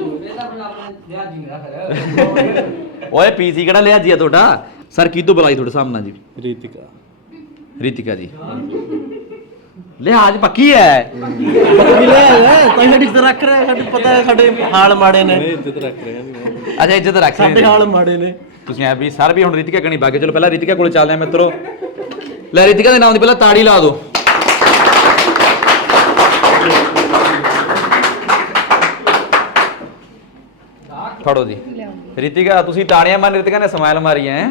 S1: ਓਏ ਪੀਸੀ ਕਿਹੜਾ ਲਿਆ ਜੀ ਆ ਤੁਹਾਡਾ ਸਰ ਕੀ ਤੋਂ ਬੁਲਾਈ ਤੁਹਾਡੇ ਸਾਹਮਣੇ ਜੀ
S7: ਰੀਤਿਕਾ
S1: ਰੀਤਿਕਾ ਜੀ ਲਿਹਾਜ਼ ਪੱਕੀ ਹੈ
S7: ਕੀ ਲੈ ਲੈ ਤਾਂ ਸਾਡੀ ਇੱਜ਼ਤ ਰੱਖ ਰਿਹਾ ਸਾਨੂੰ ਪਤਾ ਹੈ ਸਾਡੇ ਹਾਲ ਮਾੜੇ ਨੇ ਇੱਜ਼ਤ ਰੱਖ ਰਹੇ ਆ
S1: ਅੱਛਾ ਇੱਜ਼ਤ ਰੱਖ
S7: ਸਾਡੇ ਹਾਲ ਮਾੜੇ ਨੇ
S1: ਤੁਸੀਂ ਆ ਵੀ ਸਰ ਵੀ ਹੁਣ ਰੀਤਿਕਾ ਕਣੀ ਬਾਗੇ ਚਲੋ ਪਹਿਲਾਂ ਰੀਤਿਕਾ ਕੋਲ ਚੱਲਦੇ ਆ ਮਿੱਤਰੋ ਲੈ ਰੀਤਿਕਾ ਦੇ ਨਾਮ ਦੀ ਪਹਿਲਾਂ ਤਾੜੀ ਲਾ ਦਿਓ ਫੜੋ ਜੀ ਰੀਤਿਕਾ ਤੁਸੀਂ ਤਾੜੀਆਂ ਮਾਰ ਰੀਤਿਕਾ ਨੇ ਸਮਾਈਲ ਮਾਰੀ ਹੈ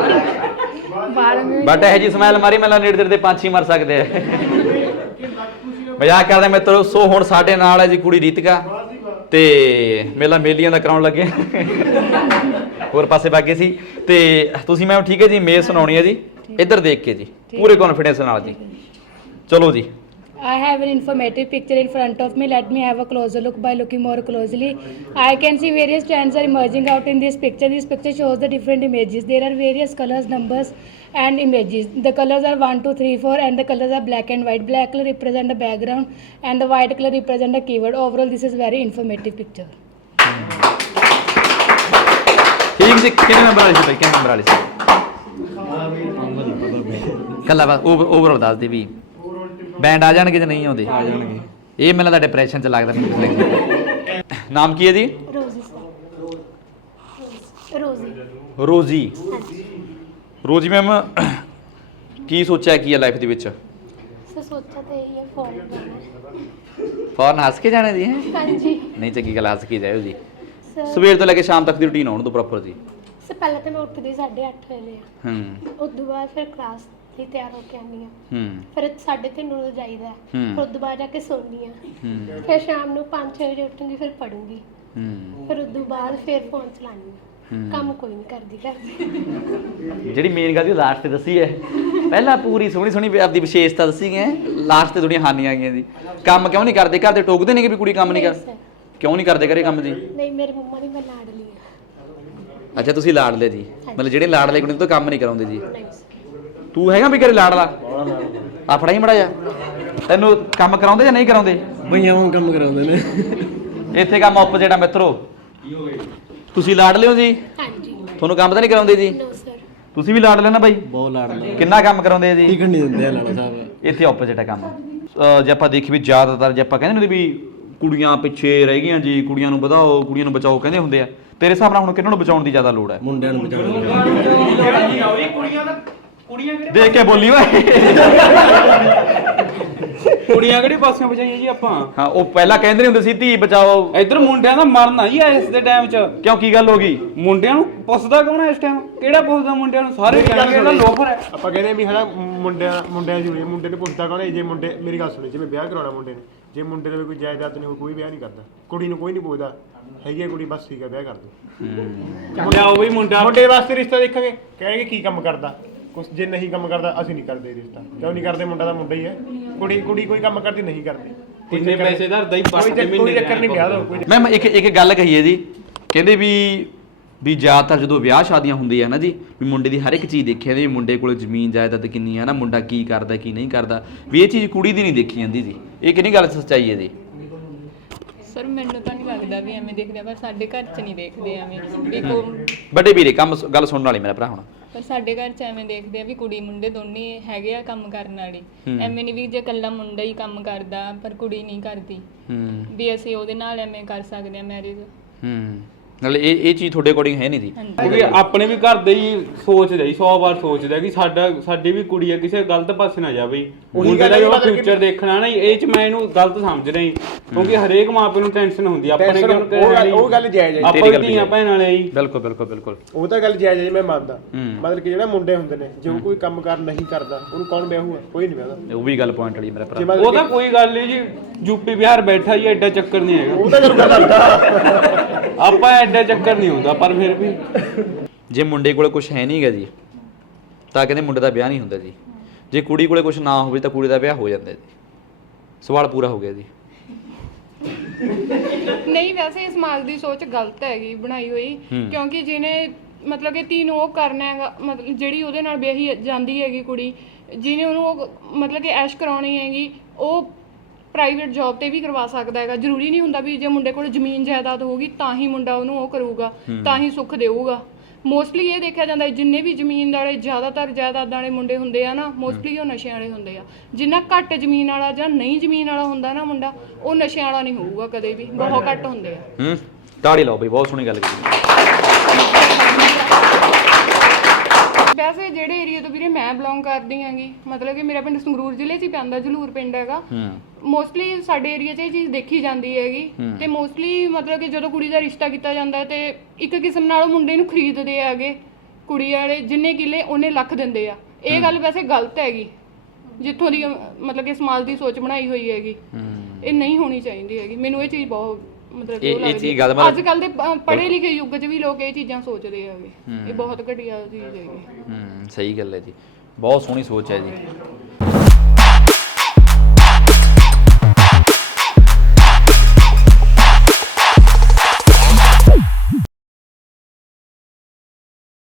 S1: ਬਟ ਇਹ ਜੀ ਸਮਾਈਲ ਮਾਰੀ ਮੈਨੂੰ ਨੇੜੇ ਨੇੜੇ ਦੇ ਪੰਛੀ ਮਰ ਸਕਦੇ ਆ ਮਜ਼ਾਕ ਕਰਦੇ ਮਿੱਤਰੋ ਸੋ ਹੁਣ ਸਾਡੇ ਨਾਲ ਹੈ ਜੀ ਕੁੜੀ ਰੀਤਿਕਾ ਤੇ ਮੇਲਾ ਮੇਲੀਆਂ ਦਾ ਕਰਾਉਣ ਲੱਗੇ ਹੋਰ ਪਾਸੇ ਬਾਗੇ ਸੀ ਤੇ ਤੁਸੀਂ ਮੈਂ ਠੀਕ ਹੈ ਜੀ ਮੇਲ ਸੁਣਾਉਣੀ ਹੈ ਜੀ ਇੱਧਰ ਦੇਖ ਕੇ ਜੀ ਪੂਰੇ ਕੌਨਫੀਡੈਂਸ ਨਾਲ ਜੀ ਚਲੋ ਜੀ
S9: I have an informative picture in front of me. Let me have a closer look by looking more closely. I can see various trends are emerging out in this picture. This picture shows the different images. There are various colors, numbers and images. The colors are one, two, three, four and the colors are black and white. Black color represent the background and the white color represent the keyword. Overall, this is very informative picture.
S1: ਠੀਕ ਜੀ ਕਿੰਨੇ number ਵਾਲੀ ਸੀ ਭਾਈ ਕਿੰਨੇ number ਵਾਲੀ ਸੀ ਕੱਲਾ ਬਸ overall ਦੱਸ ਦੇ ਵੀ ਬੈਂਡ ਆ ਜਾਣਗੇ ਜਾਂ ਨਹੀਂ ਆਉਂਦੇ ਆ ਜਾਣਗੇ ਇਹ ਮੈਨੂੰ ਤਾਂ ਡਿਪਰੈਸ਼ਨ ਚ ਲੱਗਦਾ ਮੈਨੂੰ ਨਾਮ ਕੀ ਹੈ ਜੀ
S2: Rosy sir. Rosy.
S1: ਰੋਜ਼ੀ
S2: ਹਾਂਜੀ
S1: ਰੋਜ਼ੀ ਮੈਮ ਕੀ ਸੋਚਿਆ ਕੀ ਹੈ ਲਾਈਫ ਦੇ ਵਿੱਚ
S2: ਸਰ ਸੋਚਿਆ ਤਾਂ ਇਹ ਹੈ ਫੋਰਨ ਜਾਣਾ
S1: ਫੌਰਨ ਹੱਸ ਕੇ ਜਾਣੇ ਦੀ ਹੈ
S2: ਹਾਂਜੀ
S1: ਨਹੀਂ ਚੰਗੀ ਗੱਲ ਹੱਸ ਕੇ ਜਾਇਓ ਜੀ
S2: ਸਰ
S1: ਸਵੇਰ ਤੋਂ ਲੈ ਕੇ ਸ਼ਾਮ ਤੱਕ ਦੀ ਰੁਟੀਨ ਆਉਣ ਤੋਂ ਪ੍ਰੋਪਰ ਜੀ
S2: ਸਰ ਪਹਿਲਾਂ ਤਾਂ ਮੈਂ ਉੱਠਦੀ ਸਾਢੇ ਅੱਠ ਵਜੇ ਆ
S1: ਹੂੰ
S2: ਉਸ ਤੋਂ ਬਾਅਦ ਫਿਰ ਕਲਾਸ ਲਈ ਤਿਆਰ ਹੋ ਕੇ ਆਉਂਦੀ ਆ
S1: ਹੂੰ
S2: ਫਿਰ ਸਾਢੇ ਤਿੰਨ ਵਜੇ ਜਾਈਦਾ ਹੈ।
S1: ਹੂੰ।
S2: ਫਿਰ ਉਸ ਤੋਂ ਬਾਅਦ ਜਾ ਕੇ ਸੌਂਦੀ ਆ
S1: ਹੂੰ
S2: ਫਿਰ ਸ਼ਾਮ ਨੂੰ ਪੰਜ ਛੇ ਵਜੇ ਉੱਠੂੰਗੀ ਫਿਰ ਪੜੂੰਗੀ
S1: ਹੂੰ
S2: ਫਿਰ ਉਸ ਤੋਂ ਬਾਅਦ ਫਿਰ ਫੋਨ ਚਲਾਉਂਦੀ ਆ
S1: ਹੂੰ।
S2: ਕੰਮ ਕੋਈ ਨਹੀਂ ਕਰਦੀ ਕਰਦੀ
S1: ਜਿਹੜੀ ਮੇਨ ਗੱਲ ਜੀ ਲਾਸਟ ਤੇ ਦੱਸੀ ਹੈ ਪਹਿਲਾਂ ਪੂਰੀ ਸੋਹਣੀ ਸੋਹਣੀ ਆਪਦੀ ਵਿਸ਼ੇਸ਼ਤਾ ਦੱਸੀ ਗਏ ਲਾਸਟ ਤੇ ਥੋੜੀਆਂ ਹਾਨੀਆਂ ਆ ਗਈਆਂ ਜੀ ਕੰਮ ਕਿਉਂ ਨਹੀਂ ਕਰਦੇ ਘਰ ਦੇ ਟੋਕਦੇ ਨੇ ਕਿ ਵੀ ਕੁੜੀ ਕੰਮ ਨਹੀਂ ਕਰ
S2: ਨਹੀਂ sir,
S1: ਕਿਉਂ ਨਹੀਂ ਕਰਦੇ ਘਰੇ ਕੰਮ ਜੀ
S2: ਨਹੀਂ ਮੇਰੇ ਮੰਮਾ ਦੀ ਮੈਂ ਲਾਡਲੀ ਆ
S1: ਅੱਛਾ ਤੁਸੀਂ ਲਾਡਲੇ ਜੀ ਮਤਲਬ ਜਿਹੜੇ ਲਾਡਲੇ ਕੁੜੀ ਤੋਂ ਕੰਮ ਨਹੀਂ ਕਰਾਉਂਦੇ ਜੀ
S2: ਨਹੀਂ sir,
S1: ਤੂੰ ਹੈਗਾ ਵੀ ਘਰੇ ਲਾਡਲਾ ਆ ਫੜਾ ਹੀ ਮੜਾ ਜਾ ਤੈਨੂੰ ਕੰਮ ਕਰਾਉਂਦੇ ਜਾਂ ਨਹੀਂ ਕਰਾਉਂਦੇ
S7: ਬਈਆਂ ਵਾਂਗ ਕੰਮ ਕਰਾਉਂਦੇ ਨੇ
S1: ਇੱਥੇ ਕੰਮ ਆਪੋਜ਼ਿਟ ਆ ਮਿੱਤਰੋ ਤੁਸੀਂ ਲਾਡਲੇ ਹੋ ਜੀ
S2: ਹਾਂਜੀ
S1: ਤੁਹਾਨੂੰ ਕੰਮ ਤਾਂ ਨਹੀਂ ਕਰਾਉਂਦੇ ਜੀ
S2: ਨੋ ਸਰ
S1: ਤੁਸੀਂ ਵੀ ਲਾਡਲੇ ਨਾ ਬਾਈ
S7: ਬਹੁਤ ਲਾੜਦਾ
S1: ਕਿੰਨਾ ਕੰਮ ਕਰਾਉਂਦੇ ਆ ਜੀ
S7: ਟਿਕਣ ਨਹੀਂ ਦਿੰਦੇ ਆ ਲਾੜਾ ਸਾਹਿਬ
S1: ਇੱਥੇ ਆਪੋਜ਼ਿਟ ਹੈ ਕੰਮ ਅਹ ਜੇ ਆਪਾਂ ਦੇਖੀ ਵੀ ਜ਼ਿਆਦਾਤਰ ਜੇ ਆਪਾਂ ਕਹਿੰਦੇ ਨੇ ਵੀ ਕੁੜੀਆਂ ਪਿੱਛੇ ਰਹਿ ਗਈਆਂ ਜੀ ਕੁੜੀਆਂ ਨੂੰ ਵਧਾਓ ਕੁੜੀਆਂ ਨੂੰ ਬਚਾਓ ਕਹਿੰਦੇ ਹੁੰਦੇ ਆ ਤੇਰੇ ਹਿਸਾਬ ਨਾਲ ਹੁਣ ਕਿਹਨਾਂ ਨੂੰ ਬਚਾਉਣ ਦੀ ਜ਼ਿਆਦਾ ਲੋੜ ਹੈ
S7: ਮੁੰਡਿਆਂ ਨੂੰ ਬਚਾਉਣਾ
S1: ਦੇਖ ਕੇ ਬੋਲੀ ਓਏ
S4: ਕੁੜੀਆਂ ਕਿਹੜੇ ਪਾਸਿਓਂ ਬਚਾਈਏ ਜੀ ਆਪਾਂ
S1: ਹਾਂ ਉਹ ਪਹਿਲਾਂ ਕਹਿੰਦੇ ਹੁੰਦੇ ਸੀ ਧੀ ਬਚਾਓ
S4: ਇੱਧਰ ਮੁੰਡਿਆਂ ਦਾ ਮਰਨਾ ਜੀ ਇਸ ਦੇ ਟਾਈਮ 'ਚ
S1: ਕਿਉਂ ਕੀ ਗੱਲ ਹੋ ਗਈ
S4: ਮੁੰਡਿਆਂ ਨੂੰ ਪੁੱਛਦਾ ਕੌਣ ਹੈ ਇਸ ਟਾਈਮ ਕਿਹੜਾ ਪੁੱਛਦਾ ਮੁੰਡਿਆਂ ਨੂੰ ਸਾਰੇ ਕਹਿੰਦੇ ਇਹਨਾਂ ਲੋਫਰ ਹੈ
S3: ਆਪਾਂ ਕਹਿੰਦੇ ਵੀ ਹਨਾ ਮੁੰਡਿਆਂ ਮੁੰਡਿਆਂ ਜੁੜੇ ਮੁੰਡੇ ਨੂੰ ਪੁੱਛਦਾ ਕੌਣ ਹੈ ਜੇ ਮੁੰਡੇ ਮੇਰੀ ਗੱਲ ਸੁਣੀ ਜਿਵੇਂ ਵਿਆਹ ਕਰਾਉਣਾ ਮੁੰਡੇ ਨੇ ਜੇ ਮੁੰਡੇ ਦੇ ਕੋਈ ਜਾਇਦਾਦ ਨਹੀਂ ਕੋਈ ਵਿਆਹ ਨਹੀਂ ਕਰਦਾ ਕੁੜੀ ਨੂੰ ਕੋਈ ਨਹੀਂ ਪੁੱਛਦਾ ਹੈਗੀ ਕੁੜੀ ਬਸ ਠੀਕ ਹੈ ਵਿਆਹ ਕਰ ਦੋ
S4: ਲਿਆਓ ਬਈ ਮੁੰਡਾ
S3: ਮੁੰਡੇ ਵਾਸਤੇ ਰਿਸ਼ਤਾ ਦੇਖਾਂਗੇ ਕਹਿਣਗੇ ਕੀ ਕੰਮ ਕਰਦਾ ਕੁਛ ਜੇ ਨਹੀਂ ਕੰਮ ਕਰਦਾ ਅਸੀਂ ਨਹੀਂ ਕਰਦੇ ਰਿਸ਼ਤਾ ਕਿਉਂ ਨਹੀਂ ਕਰਦੇ ਮੁੰਡਾ ਦਾ ਮੁੰਡਾ ਹੀ ਹੈ ਕੁੜੀ ਕੁੜੀ ਕੋਈ ਕੰਮ ਕਰਦੀ ਨਹੀਂ ਕਰਦੀ
S4: ਕਿੰਨੇ ਪੈਸੇ ਧਰਦਾ ਹੀ
S3: ਕੋਈ ਚੱਕ- ਕੋਈ ਚੱਕਰ ਨਹੀਂ ਵਿਆਹ ਦਾ ਕੋਈ
S1: ਮੈਂ ਇੱਕ ਇੱਕ ਗੱਲ ਕਹੀ ਹੈ ਜੀ ਕਹਿੰਦੇ ਵੀ ਵੀ ਜ਼ਿਆਦਾਤਰ ਜਦੋਂ ਵਿਆਹ ਸ਼ਾਦੀਆਂ ਹੁੰਦੀਆਂ ਨਾ ਜੀ ਵੀ ਮੁੰਡੇ ਦੀ ਹਰ ਇੱਕ ਚੀਜ਼ ਦੇਖੀ ਜਾਂਦੀ ਵੀ ਮੁੰਡੇ ਕੋਲ ਜ਼ਮੀਨ ਜਾਇਦਾਦ ਕਿੰਨੀ ਹੈ ਨਾ ਮੁੰਡਾ ਕੀ ਕਰਦਾ ਕੀ ਨਹੀਂ ਕਰਦਾ ਵੀ ਇਹ ਚੀਜ਼ ਕੁੜੀ ਦੀ ਨਹੀਂ ਦੇਖੀ ਜਾਂਦੀ ਜੀ ਇਹ ਕਿੰਨੀ ਗੱਲ ਸੱਚਾਈ ਹੈ ਜੀ
S10: ਸਰ ਮੈਨੂੰ ਤਾਂ ਨਹੀਂ ਲੱਗਦਾ ਵੀ ਐਵੇਂ ਦੇਖਦੇ ਆ, ਪਰ ਸਾਡੇ ਘਰ 'ਚ ਨਹੀਂ ਦੇਖਦੇ ਐਵੇਂ ਵੀ ਕੋ
S1: ਵੱਡੇ ਵੀਰੇ ਕੰਮ ਗੱਲ ਸੁਣਨ ਵਾਲੀ ਮੇਰਾ ਭਰਾ ਹੁਣ।
S10: ਪਰ ਸਾਡੇ ਘਰ 'ਚ ਐਵੇਂ ਦੇਖਦੇ ਆ ਵੀ ਕੁੜੀ ਮੁੰਡੇ ਦੋਨੇ ਹੈਗੇ ਆ ਕੰਮ ਕਰਨ ਵਾਲੀ। ਐਵੇਂ ਨਹੀਂ ਵੀ ਜੇ ਇਕੱਲਾ ਮੁੰਡਾ ਹੀ ਕੰਮ ਕਰਦਾ ਪਰ ਕੁੜੀ ਨਹੀਂ ਕਰਦੀ ਵੀ ਅਸੀਂ ਉਹਦੇ ਨਾਲ ਐਵੇਂ ਕਰ ਸਕਦੇ ਆ ਮੈਰਿਜ।
S1: ਹੂੰ ਨਾਲੇ ਇਹ ਇਹ ਚੀਜ਼ ਤੁਹਾਡੇ ਅਕੋਰਡਿੰਗ ਹੈ ਨਹੀਂ ਸੀ।
S4: ਕਿਉਂਕਿ ਆਪਣੇ ਵੀ ਘਰ ਦੇ ਹੀ ਸੋਚਦੇ ਹੀ ਸੌ ਵਾਰ ਸੋਚਦਾ ਕਿ ਸਾਡਾ ਸਾਡੀ ਵੀ ਕੁੜੀ ਆ ਕਿਸੇ ਗਲਤ ਪਾਸੇ ਨਾ ਜਾਵੇ। ਮੁੰਡੇ ਦਾ ਜਿਹੜਾ ਫਿਊਚਰ ਦੇਖਣਾ ਨਾ ਇਹ ਚ ਮੈਂ ਇਹਨੂੰ ਗਲਤ ਸਮਝ ਰਹੀ ਕਿਉਂਕਿ ਹਰੇਕ ਮਾਪੇ ਨੂੰ ਟੈਨਸ਼ਨ ਹੁੰਦੀ ਆ ਆਪਣੇ
S3: ਉਹ ਉਹ ਗੱਲ ਜਾਇਜ਼ ਹੈ
S4: ਆਪਾਂ ਧੀਆਂ ਭੈਣਾਂ ਵਾਲੇ ਹੀ।
S1: ਬਿਲਕੁਲ ਬਿਲਕੁਲ ਬਿਲਕੁਲ
S3: ਉਹ ਤਾਂ ਗੱਲ ਜਾਇਜ਼ ਹੈ ਮੈਂ ਮੰਨਦਾ। ਮਤਲਬ ਕਿ ਜਿਹੜਾ ਮੁੰਡੇ ਹੁੰਦੇ ਨੇ ਜੇ ਕੋਈ ਕੰਮ ਕਾਰ ਨਹੀਂ ਕਰਦਾ ਉਹਨੂੰ ਕੌਣ ਵਿਆਹੂਗਾ? ਕੋਈ ਨਹੀਂ ਵਿਆਹਦਾ।
S1: ਉਹ ਵੀ ਗੱਲ ਪੁਆਇੰਟ ਵਾਲੀ ਮੇਰਾ ਭਰਾ।
S4: ਉਹ ਤਾਂ ਕੋਈ ਗੱਲ ਨਹੀਂ ਜੀ, ਯੂਪੀ ਬਿਹਾਰ ਬੈਠਾ ਹੀ ਐਡਾ ਚੱਕਰ ਨਹੀਂ ਹੈਗਾ।
S3: ਉਹ ਤਾਂ ਗੱਲ ਕਰਦਾ
S4: ਆਪਾਂ ਐਡਾ ਚੱਕਰ ਨਹੀਂ ਹੁੰਦਾ ਪਰ ਫਿਰ ਵੀ
S1: ਜੇ ਮੁੰਡੇ ਕੋਲੇ ਕੁਝ ਹੈ ਨਹੀਂਗਾ ਜੀ ਤਾਂ ਕਹਿੰਦੇ ਮੁੰਡੇ ਦਾ ਵਿਆਹ ਨਹੀਂ ਹੁੰਦਾ ਜੀ। ਜੇ ਕੁੜੀ ਕੋਲੇ ਕੁਝ ਨਾ ਹੋਵੇ ਤਾਂ ਕੁੜੀ ਦਾ ਵਿਆਹ ਹੋ ਜਾਂਦਾ ਜੀ। ਸਵਾਲ ਪੂਰਾ ਹੋ ਗਿਆ ਜੀ।
S5: ਨਹੀਂ ਵੈਸੇ ਇਸ ਸਮਾਜ ਦੀ ਸੋਚ ਗਲਤ ਹੈਗੀ ਬਣਾਈ ਹੋਈ, ਕਿਉਂਕਿ ਜਿਹਨੇ ਮਤਲਬ ਕਿ ਧੀ ਨੂੰ ਉਹ ਕਰਨਾ ਹੈਗਾ, ਮਤਲਬ ਜਿਹੜੀ ਉਹਦੇ ਨਾਲ ਵਿਆਹੀ ਜਾਂਦੀ ਹੈਗੀ ਕੁੜੀ, ਜਿਹਨੇ ਉਹਨੂੰ ਉਹ ਮਤਲਬ ਕਿ ਐਸ਼ ਕਰਾਉਣੀ ਹੈਗੀ, ਉਹ ਪ੍ਰਾਈਵੇਟ ਜੌਬ ਤੇ ਵੀ ਕਰਵਾ ਸਕਦਾ ਹੈਗਾ। ਜ਼ਰੂਰੀ ਨਹੀਂ ਹੁੰਦਾ ਵੀ ਜੇ ਮੁੰਡੇ ਕੋਲ ਜ਼ਮੀਨ ਜਾਇਦਾਦ ਹੋਊਗੀ ਤਾਂ ਹੀ ਮੁੰਡਾ ਉਹਨੂੰ ਉਹ ਕਰੂਗਾ, ਤਾਂ ਹੀ ਸੁੱਖ ਦੇਊਗਾ। ਮੋਸਟਲੀ ਇਹ ਦੇਖਿਆ ਜਾਂਦਾ ਜਿੰਨੇ ਵੀ ਜ਼ਮੀਨ ਵਾਲੇ ਜ਼ਿਆਦਾਤਰ ਜਾਇਦਾਦਾਂ ਵਾਲੇ ਮੁੰਡੇ ਹੁੰਦੇ ਆ ਨਾ, ਮੋਸਟਲੀ ਉਹ ਨਸ਼ਿਆਂ ਵਾਲੇ ਹੁੰਦੇ ਆ। ਜਿੰਨਾ ਘੱਟ ਜ਼ਮੀਨ ਵਾਲਾ ਜਾਂ ਨਹੀਂ ਜ਼ਮੀਨ ਵਾਲਾ ਹੁੰਦਾ ਨਾ ਮੁੰਡਾ, ਉਹ ਨਸ਼ਿਆਂ ਵਾਲਾ ਨਹੀਂ ਹੋਊਗਾ ਕਦੇ ਵੀ, ਬਹੁਤ ਘੱਟ ਹੁੰਦੇ ਆ।
S1: ਹੂੰ ਤਾੜੀ ਲਾਓ ਬਈ, ਬਹੁਤ ਸੋਹਣੀ ਗੱਲ ਕੀਤੀ।
S5: ਵੈਸੇ ਜਿਹੜੇ ਏਰੀਆ ਤੋਂ ਵੀਰੇ ਮੈਂ ਬਿਲੋਂਗ ਕਰਦੀ ਹੈਗੀ, ਮਤਲਬ ਕਿ ਮੇਰਾ ਪਿੰਡ ਸੰਗਰੂਰ ਜ਼ਿਲ੍ਹੇ 'ਚ ਹੀ ਪੈਂਦਾ, ਜਲੂਰ ਪਿੰਡ ਹੈਗਾ। ਮੋਸਟਲੀ ਸਾਡੇ ਏਰੀਆ 'ਚ ਇਹ ਚੀਜ਼ ਦੇਖੀ ਜਾਂਦੀ ਹੈਗੀ ਤੇ ਮੋਸਟਲੀ ਮਤਲਬ ਕਿ ਜਦੋਂ ਕੁੜੀ ਦਾ ਰਿਸ਼ਤਾ ਕੀਤਾ ਜਾਂਦਾ ਤੇ ਇੱਕ ਕਿਸਮ ਨਾਲ ਉਹ ਮੁੰਡੇ ਨੂੰ ਖਰੀਦਦੇ ਹੈਗੇ। ਕੁੜੀ ਵਾਲੇ ਜਿੰਨੇ ਕਿੱਲੇ ਉਹਨੇ ਲੱਖ ਦਿੰਦੇ ਆ। ਇਹ ਗੱਲ ਵੈਸੇ ਗਲਤ ਹੈਗੀ, ਜਿੱਥੋਂ ਦੀ ਮਤਲਬ ਕਿ ਸਮਾਜ ਦੀ ਸੋਚ ਬਣਾਈ ਹੋਈ ਹੈਗੀ। ਇਹ ਨਹੀਂ ਹੋਣੀ ਚਾਹੀਦੀ ਹੈਗੀ। ਮੈਨੂੰ ਇਹ ਚੀਜ਼ ਬਹੁਤ ਮਤਲਬ
S1: ਇਹ ਇਹ ਚੀਜ਼ ਗੱਲ
S5: ਅੱਜ ਕੱਲ ਦੇ ਪੜ੍ਹੇ ਲਿਖੇ ਯੁੱਗ 'ਚ ਵੀ ਲੋਕ ਇਹ ਚੀਜ਼ਾਂ ਸੋਚਦੇ ਹੈਗੇ। ਇਹ ਬਹੁਤ ਘਟੀਆ ਚੀਜ਼ ਹੈਗੀ।
S1: ਹੂੰ ਸਹੀ ਗੱਲ ਹੈ ਜੀ, ਬਹੁਤ ਸੋਹਣੀ ਸੋਚ ਹੈ ਜੀ।